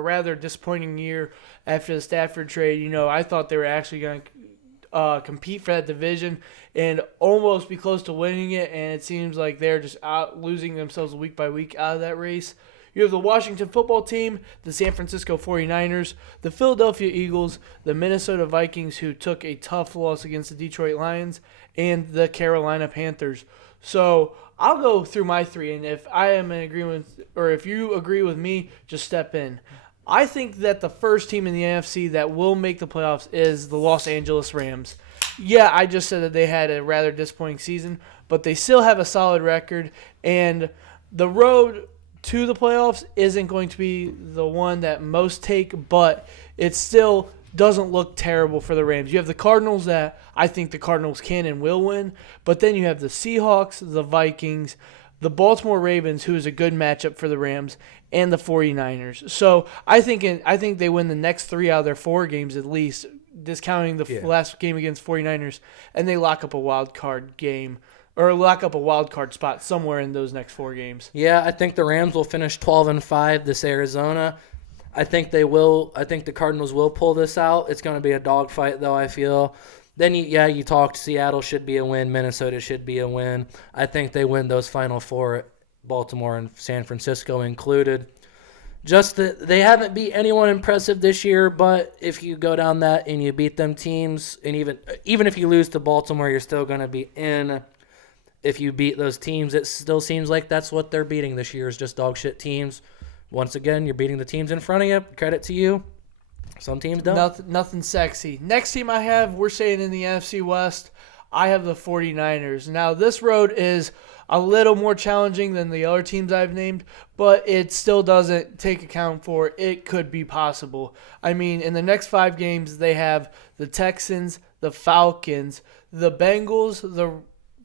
rather disappointing year after the Stafford trade. I thought they were actually going to compete for that division and almost be close to winning it, and it seems like they're just out losing themselves week by week out of that race. You have the Washington football team, the San Francisco 49ers, the Philadelphia Eagles, the Minnesota Vikings, who took a tough loss against the Detroit Lions, and the Carolina Panthers. So I'll go through my 3, and if I am in agreement, or if you agree with me, just step in. I think that the first team in the NFC that will make the playoffs is the Los Angeles Rams. Yeah, I just said that they had a rather disappointing season, but they still have a solid record, and the road to the playoffs isn't going to be the one that most take, but it still doesn't look terrible for the Rams. You have the Cardinals that I think the Cardinals can and will win, but then you have the Seahawks, the Vikings, the Baltimore Ravens, who is a good matchup for the Rams, and the 49ers. So I think they win the next 3 out of their 4 games at least, discounting the last game against 49ers, and they lock up a wild card game. Or lock up a wild card spot somewhere in those next 4 games. Yeah, I think the Rams will finish 12-5 this Arizona. I think they will. I think the Cardinals will pull this out. It's going to be a dogfight, though, I feel. Then, you talked Seattle should be a win. Minnesota should be a win. I think they win those final 4, Baltimore and San Francisco included. Just that they haven't beat anyone impressive this year, but if you go down that and you beat them teams, and even if you lose to Baltimore, you're still going to be in. If you beat those teams, it still seems like that's what they're beating this year is just dog shit teams. Once again, you're beating the teams in front of you. Credit to you. Some teams don't. Nothing sexy. Next team I have, we're saying in the NFC West, I have the 49ers. Now, this road is a little more challenging than the other teams I've named, but it still doesn't take account for it could be possible. I mean, in the next 5 games, they have the Texans, the Falcons, the Bengals, the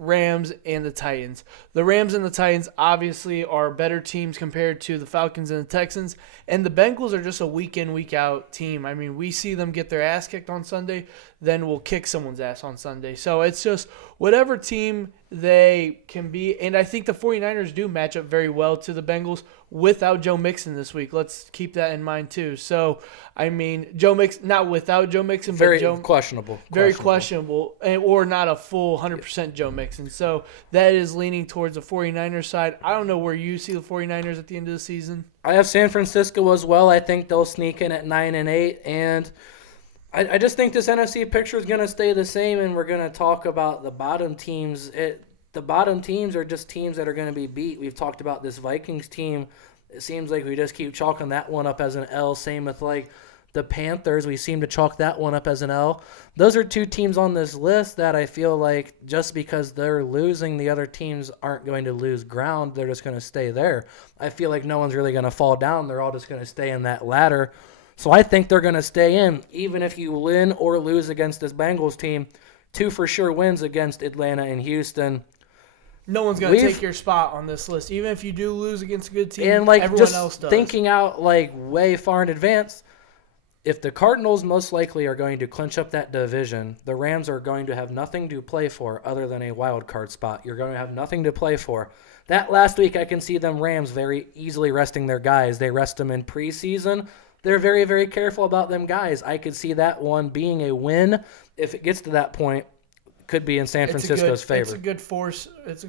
Rams, and the Titans. The Rams and the Titans obviously are better teams compared to the Falcons and the Texans, and the Bengals are just a week in, week out team. I mean, we see them get their ass kicked on Sunday. then will kick someone's ass on Sunday. So it's just whatever team they can be. And I think the 49ers do match up very well to the Bengals without Joe Mixon this week. Let's keep that in mind too. So, I mean, Joe Mixon, not without Joe Mixon, Very but questionable. Very questionable, or not a full 100% Joe Mixon. So that is leaning towards the 49ers side. I don't know where you see the 49ers at the end of the season. I have San Francisco as well. I think they'll sneak in at 9-8, and I just think this NFC picture is going to stay the same, and we're going to talk about the bottom teams. The bottom teams are just teams that are going to be beat. We've talked about this Vikings team. It seems like we just keep chalking that one up as an L. Same with like the Panthers. We seem to chalk that one up as an L. Those are two teams on this list that I feel like just because they're losing, the other teams aren't going to lose ground. They're just going to stay there. I feel like no one's really going to fall down. They're all just going to stay in that ladder. So I think they're going to stay in, even if you win or lose against this Bengals team. 2 for sure wins against Atlanta and Houston. No one's going to take your spot on this list. Even if you do lose against a good team, and like everyone just else does. Thinking out like way far in advance, if the Cardinals most likely are going to clinch up that division, the Rams are going to have nothing to play for other than a wild card spot. You're going to have nothing to play for. That last week, I can see them Rams very easily resting their guys. They rest them in preseason. They're very, very careful about them guys. I could see that one being a win if it gets to that point. Could be in San Francisco's favor. It's a good force. It's a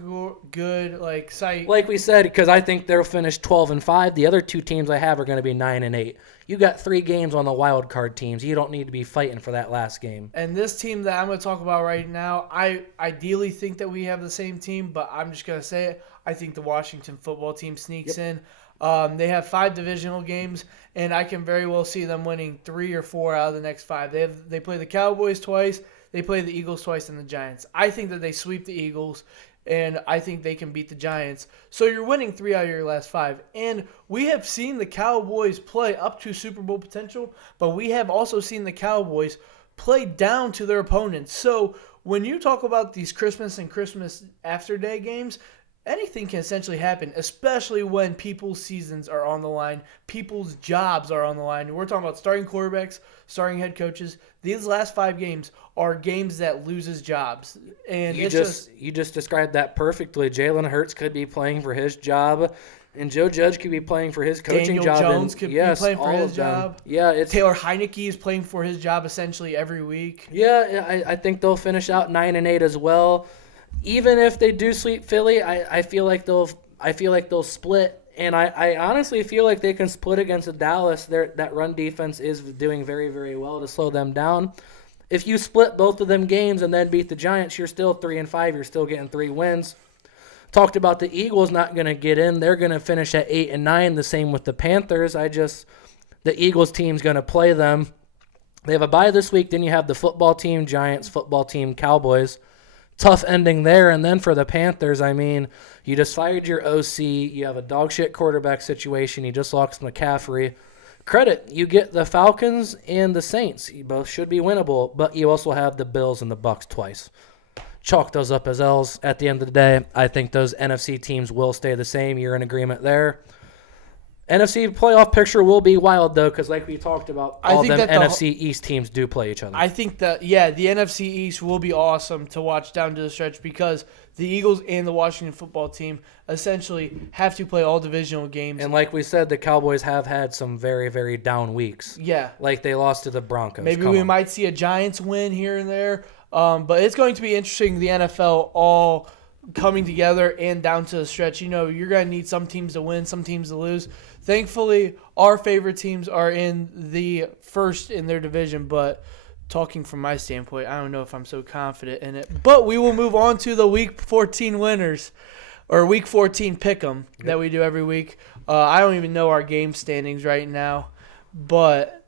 good site. Like we said, because I think they'll finish 12-5. The other two teams I have are going to be 9-8. You got 3 games on the wild card teams. You don't need to be fighting for that last game. And this team that I'm going to talk about right now, I ideally think that we have the same team, but I'm just going to say it. I think the Washington football team sneaks in. They have 5 divisional games, and I can very well see them winning 3 or 4 out of the next 5. They play the Cowboys twice, they play the Eagles twice, and the Giants. I think that they sweep the Eagles, and I think they can beat the Giants. So you're winning 3 out of your last 5. And we have seen the Cowboys play up to Super Bowl potential, but we have also seen the Cowboys play down to their opponents. So when you talk about these Christmas and Christmas after day games, anything can essentially happen, especially when people's seasons are on the line, people's jobs are on the line. We're talking about starting quarterbacks, starting head coaches. These last 5 games are games that loses jobs. And you just described that perfectly. Jalen Hurts could be playing for his job, and Joe Judge could be playing for his coaching Daniel job. Jones could be playing for his job. Yeah, Taylor Heineke is playing for his job essentially every week. Yeah, I think they'll finish out 9-8 as well. Even if they do sweep Philly, I feel like they'll split, and I honestly feel like they can split against the Dallas. That run defense is doing very, very well to slow them down. If you split both of them games and then beat the Giants, you're still 3-5. You're still getting 3 wins. Talked about the Eagles not going to get in. They're going to finish at 8-9. The same with the Panthers. The Eagles team's going to play them. They have a bye this week. Then you have the football team, Giants, football team, Cowboys. Tough ending there. And then for the Panthers, I mean, you just fired your OC. You have a dog shit quarterback situation. You just lost McCaffrey. Credit, you get the Falcons and the Saints. You both should be winnable, but you also have the Bills and the Bucs twice. Chalk those up as L's. At the end of the day, I think those NFC teams will stay the same. You're in agreement there. NFC playoff picture will be wild, though, because like we talked about, all them NFC East teams do play each other. I think that, the NFC East will be awesome to watch down to the stretch because the Eagles and the Washington football team essentially have to play all divisional games. And like we said, the Cowboys have had some very, very down weeks. Yeah. Like they lost to the Broncos. Maybe we might see a Giants win here and there. But it's going to be interesting, the NFL all coming together and down to the stretch. You know, you're going to need some teams to win, some teams to lose. Thankfully, our favorite teams are in the first in their division, but talking from my standpoint, I don't know if I'm so confident in it. But we will move on to the Week 14 winners, or Week 14 pick'em that we do every week. I don't even know our game standings right now, but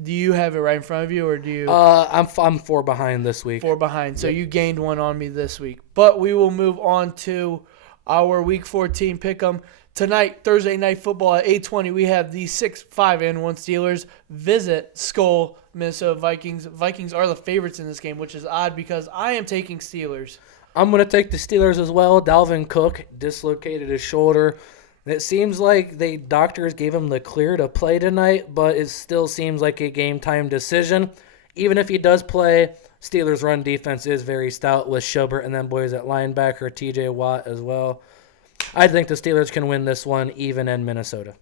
do you have it right in front of you, or do you? I'm 4 behind this week. 4 behind, so you gained 1 on me this week. But we will move on to our Week 14 pick'em. Tonight, Thursday Night Football at 8:20, we have the 6-5-1 Steelers visit Skull, Minnesota Vikings. Vikings are the favorites in this game, which is odd because I am taking Steelers. I'm going to take the Steelers as well. Dalvin Cook dislocated his shoulder. It seems like the doctors gave him the clear to play tonight, but it still seems like a game-time decision. Even if he does play, Steelers' run defense is very stout with Schobert and then boys at linebacker, TJ Watt as well. I think the Steelers can win this one even in Minnesota.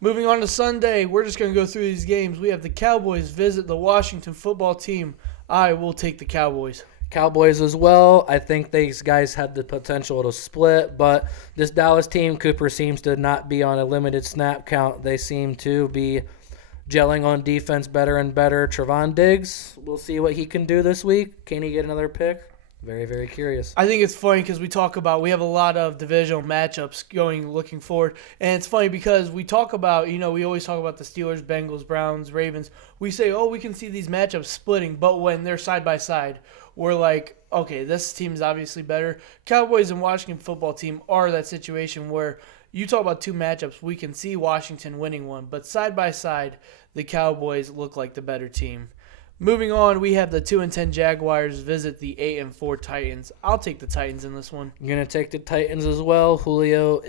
Moving on to Sunday, we're just going to go through these games. We have the Cowboys visit the Washington football team. I will take the Cowboys. Cowboys as well. I think these guys had the potential to split, but this Dallas team, Cooper seems to not be on a limited snap count. They seem to be gelling on defense better and better. Trevon Diggs, we'll see what he can do this week. Can he get another pick? Very, very curious. I think it's funny because we have a lot of divisional matchups looking forward. And it's funny because we talk about, we always talk about the Steelers, Bengals, Browns, Ravens. We say, we can see these matchups splitting, but when they're side by side, we're like, okay, this team is obviously better. Cowboys and Washington football team are that situation where you talk about two matchups, we can see Washington winning one, but side by side, the Cowboys look like the better team. Moving on, we have the 2-10 Jaguars visit the 8-4 Titans. I'll take the Titans in this one. I'm going to take the Titans as well. Julio,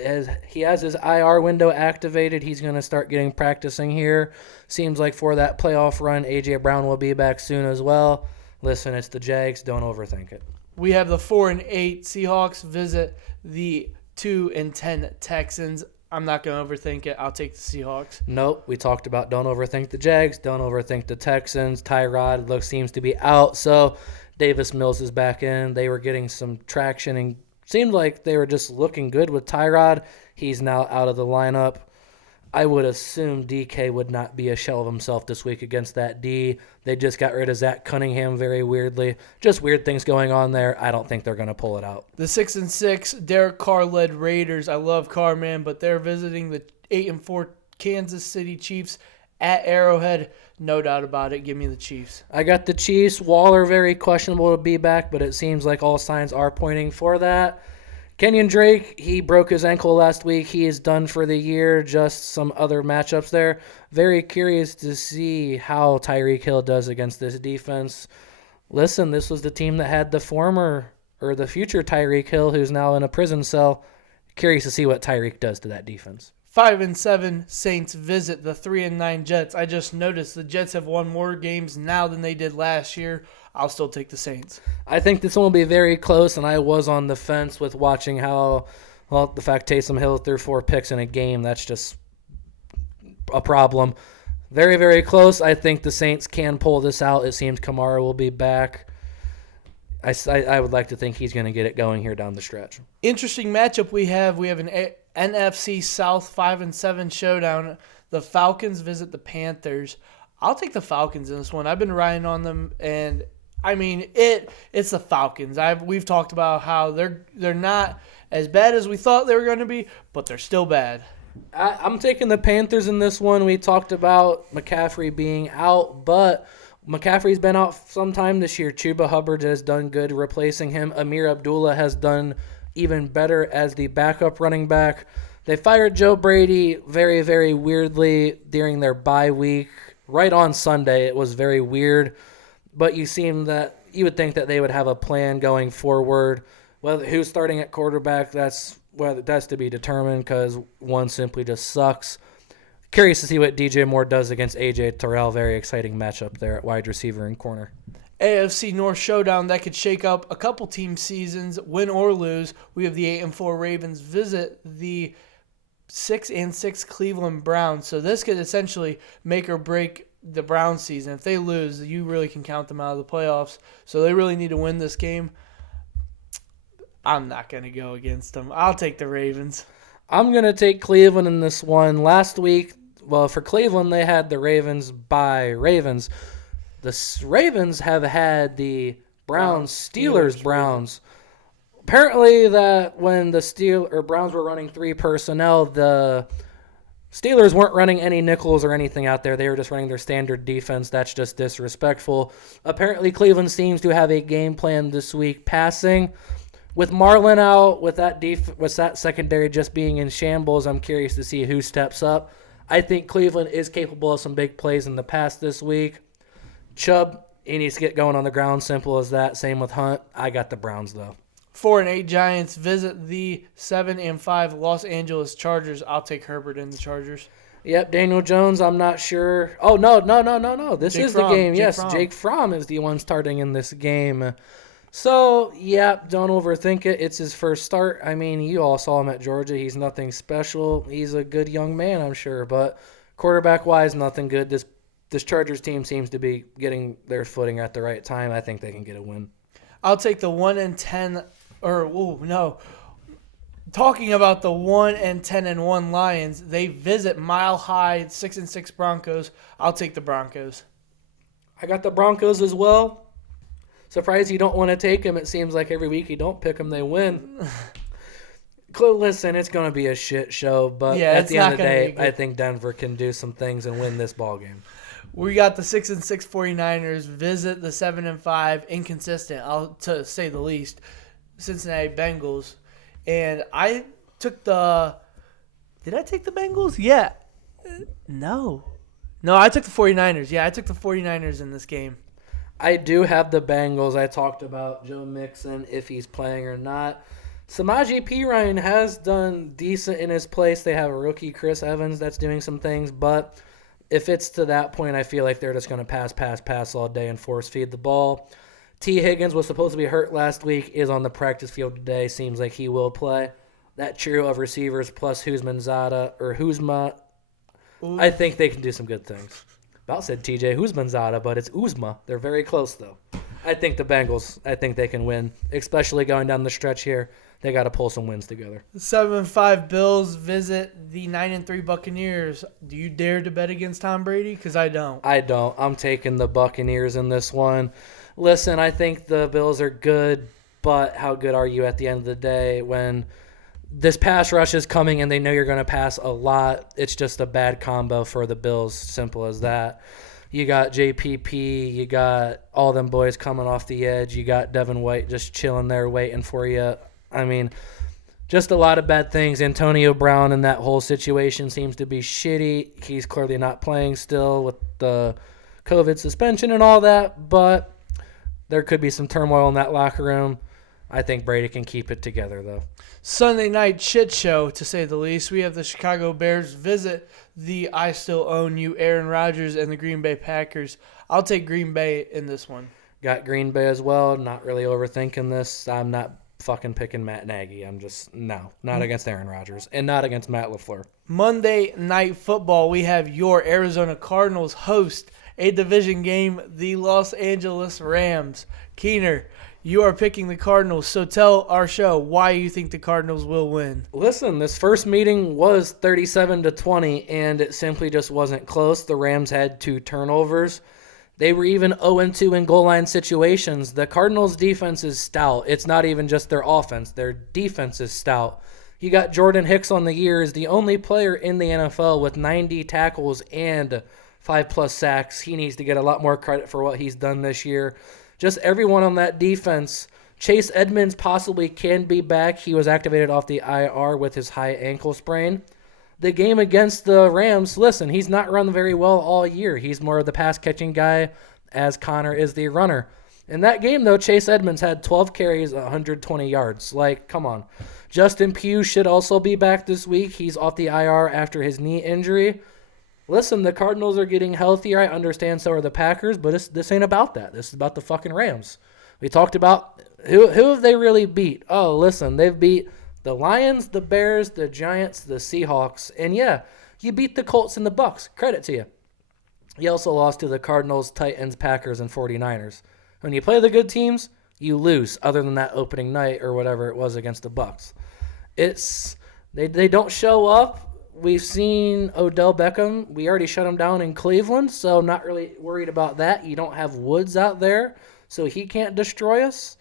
he has his IR window activated. He's going to start getting practicing here. Seems like for that playoff run, A.J. Brown will be back soon as well. Listen, it's the Jags. Don't overthink it. We have the 4-8 Seahawks visit the 2-10 Texans. I'm not going to overthink it. I'll take the Seahawks. Nope. We talked about don't overthink the Jags. Don't overthink the Texans. Tyrod seems to be out, so Davis Mills is back in. They were getting some traction and seemed like they were just looking good with Tyrod. He's now out of the lineup. I would assume DK would not be a shell of himself this week against that D. They just got rid of Zach Cunningham very weirdly. Just weird things going on there. I don't think they're going to pull it out. The 6-6 Derek Carr-led Raiders. I love Carr, man, but they're visiting the 8-4 Kansas City Chiefs at Arrowhead. No doubt about it. Give me the Chiefs. I got the Chiefs. Waller very questionable to be back, but it seems like all signs are pointing for that. Kenyon Drake, he broke his ankle last week. He is done for the year. Just some other matchups there. Very curious to see how Tyreek Hill does against this defense. Listen, this was the team that had the future Tyreek Hill, who's now in a prison cell. Curious to see what Tyreek does to that defense. 5-7 Saints visit the 3-9 Jets. I just noticed the Jets have won more games now than they did last year. I'll still take the Saints. I think this one will be very close, and I was on the fence with watching the fact Taysom Hill threw 4 picks in a game, that's just a problem. Very, very close. I think the Saints can pull this out. It seems Kamara will be back. I would like to think he's going to get it going here down the stretch. Interesting matchup we have. We have an NFC South 5-7 showdown. The Falcons visit the Panthers. I'll take the Falcons in this one. I've been riding on them, and I mean it's the Falcons. We've talked about how they're not as bad as we thought they were going to be, but they're still bad. I'm taking the Panthers in this one. We talked about McCaffrey being out, but McCaffrey's been out sometime this year. Chuba Hubbard has done good replacing him. Amir Abdullah has done even better as the backup running back. They fired Joe Brady very, very weirdly during their bye week. Right on Sunday, it was very weird. But you would think that they would have a plan going forward. Whether who's starting at quarterback, that's to be determined because one simply just sucks. Curious to see what DJ Moore does against AJ Terrell. Very exciting matchup there at wide receiver and corner. AFC North showdown that could shake up a couple team seasons, win or lose. We have the 8-4 Ravens visit the 6-6 Cleveland Browns. So this could essentially make or break the Browns season. If they lose, you really can count them out of the playoffs. So they really need to win this game. I'm not going to go against them. I'll take the Ravens. I'm going to take Cleveland in this one. Last week, for Cleveland, they had the Ravens by Ravens. The Ravens have had the Browns. Apparently, that when the Browns were running 3 personnel, the Steelers weren't running any nickels or anything out there. They were just running their standard defense. That's just disrespectful. Apparently, Cleveland seems to have a game plan this week passing. With Marlin out, with that secondary just being in shambles, I'm curious to see who steps up. I think Cleveland is capable of some big plays in the pass this week. Chubb, he needs to get going on the ground. Simple as that. Same with Hunt. I got the Browns, though. 4-8 Giants visit the 7-5 Los Angeles Chargers. I'll take Herbert in the Chargers. Yep, Daniel Jones, I'm not sure. Oh, no, no, no, no, no. This Jake is the Fromm. game. Jake Yes, Fromm. Jake Fromm is the one starting in this game. So, yeah, don't overthink it. It's his first start. I mean, you all saw him at Georgia. He's nothing special. He's a good young man, I'm sure. But quarterback-wise, nothing good. This Chargers team seems to be getting their footing at the right time. I think they can get a win. I'll take the 1-10, or no. Talking about the 1-10-1 Lions, they visit Mile High 6-6 Broncos. I'll take the Broncos. I got the Broncos as well. Surprised you don't want to take them. It seems like every week you don't pick them, they win. Listen, it's going to be a shit show, but Yeah, at it's the end not of the gonna day, be good. I think Denver can do some things and win this ball game. We got the 6-6 49ers visit the 7-5 inconsistent, to say the least, Cincinnati Bengals. And I took the. Did I take the Bengals? Yeah. No. No, I took the 49ers. Yeah, I took the 49ers in this game. I do have the Bengals. I talked about Joe Mixon, if he's playing or not. Samaje Perine has done decent in his place. They have a rookie, Chris Evans, that's doing some things. But if it's to that point, I feel like they're just going to pass all day and force feed the ball. T. Higgins was supposed to be hurt last week, is on the practice field today. Seems like he will play. That trio of receivers plus Huzma, I think they can do some good things. About said TJ Huzmanzada, but it's Uzma. They're very close, though. I think the Bengals, I think they can win, especially going down the stretch here. They got to pull some wins together. The 7-5 Bills visit the 9-3 Buccaneers. Do you dare to bet against Tom Brady? Because I don't. I don't. I'm taking the Buccaneers in this one. Listen, I think the Bills are good, but how good are you at the end of the day when this pass rush is coming and they know you're going to pass a lot? It's just a bad combo for the Bills, simple as that. You got JPP, you got all them boys coming off the edge, you got Devin White just chilling there waiting for you. I mean, just a lot of bad things. Antonio Brown and that whole situation seems to be shitty. He's clearly not playing still with the COVID suspension and all that, but there could be some turmoil in that locker room. I think Brady can keep it together, though. Sunday night shit show, to say the least. We have the Chicago Bears visit the I Still Own You Aaron Rodgers and the Green Bay Packers. I'll take Green Bay in this one. Got Green Bay as well. Not really overthinking this. I'm not fucking picking Matt Nagy. I'm just, no. Not against Aaron Rodgers and not against Matt LaFleur. Monday Night Football, we have your Arizona Cardinals host a division game, the Los Angeles Rams. Keener, you are picking the Cardinals, so tell our show why you think the Cardinals will win. Listen, this first meeting was 37-20, and it simply just wasn't close. The Rams had 2 turnovers. They were even 0-2 in goal line situations. The Cardinals' defense is stout. It's not even just their offense. Their defense is stout. You got Jordan Hicks on the year as the only player in the NFL with 90 tackles and 5+ sacks. He needs to get a lot more credit for what he's done this year. Just everyone on that defense. Chase Edmonds possibly can be back. He was activated off the IR with his high ankle sprain. The game against the Rams, listen, he's not run very well all year. He's more of the pass-catching guy as Connor is the runner. In that game, though, Chase Edmonds had 12 carries, 120 yards. Like, come on. Justin Pugh should also be back this week. He's off the IR after his knee injury. Listen, the Cardinals are getting healthier. I understand so are the Packers, but this ain't about that. This is about the fucking Rams. We talked about who have they really beat? Oh, listen, they've beat the Lions, the Bears, the Giants, the Seahawks, and yeah, you beat the Colts and the Bucks. Credit to you. You also lost to the Cardinals, Titans, Packers, and 49ers. When you play the good teams, you lose, other than that opening night or whatever it was against the Bucks. They don't show up. We've seen Odell Beckham. We already shut him down in Cleveland, so not really worried about that. You don't have Woods out there, so he can't destroy us.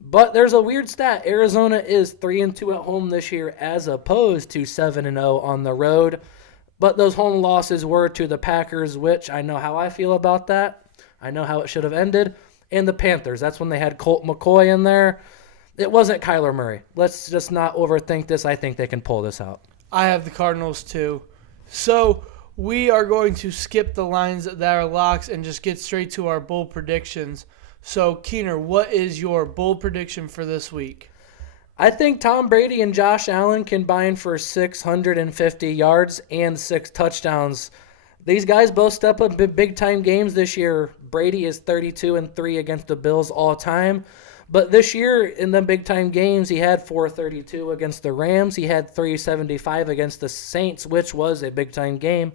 But there's a weird stat. Arizona is 3-2 at home this year as opposed to 7-0 on the road. But those home losses were to the Packers, which I know how I feel about that. I know how it should have ended. And the Panthers. That's when they had Colt McCoy in there. It wasn't Kyler Murray. Let's just not overthink this. I think they can pull this out. I have the Cardinals too. So we are going to skip the lines that are locks and just get straight to our bold predictions. So, Keener, what is your bold prediction for this week? I think Tom Brady and Josh Allen combined for 650 yards and 6 touchdowns. These guys both step up in big time games this year. Brady is 32-3 against the Bills all time. But this year in the big time games, he had 432 against the Rams. He had 375 against the Saints, which was a big time game.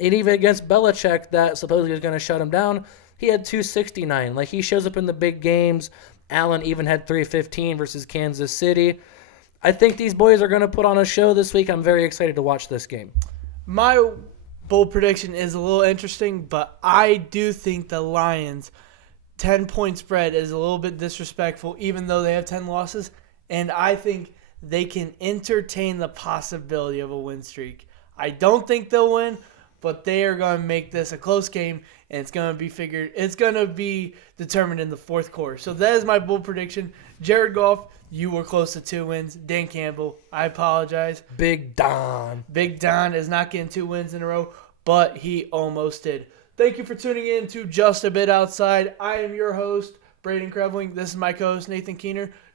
And even against Belichick, that supposedly was going to shut him down, he had 269. Like, he shows up in the big games. Allen even had 315 versus Kansas City. I think these boys are going to put on a show this week. I'm very excited to watch this game. My bold prediction is a little interesting, but I do think the Lions 10-point spread is a little bit disrespectful, even though they have 10 losses. And I think they can entertain the possibility of a win streak. I don't think they'll win, but they are going to make this a close game, and it's going to be determined in the fourth quarter. So that is my bold prediction. Jared Goff, you were close to 2 wins. Dan Campbell, I apologize. Big Don. Big Don is not getting 2 wins in a row, but he almost did. Thank you for tuning in to Just a Bit Outside. I am your host, Braden Krevling. This is my co-host, Nathan Keener.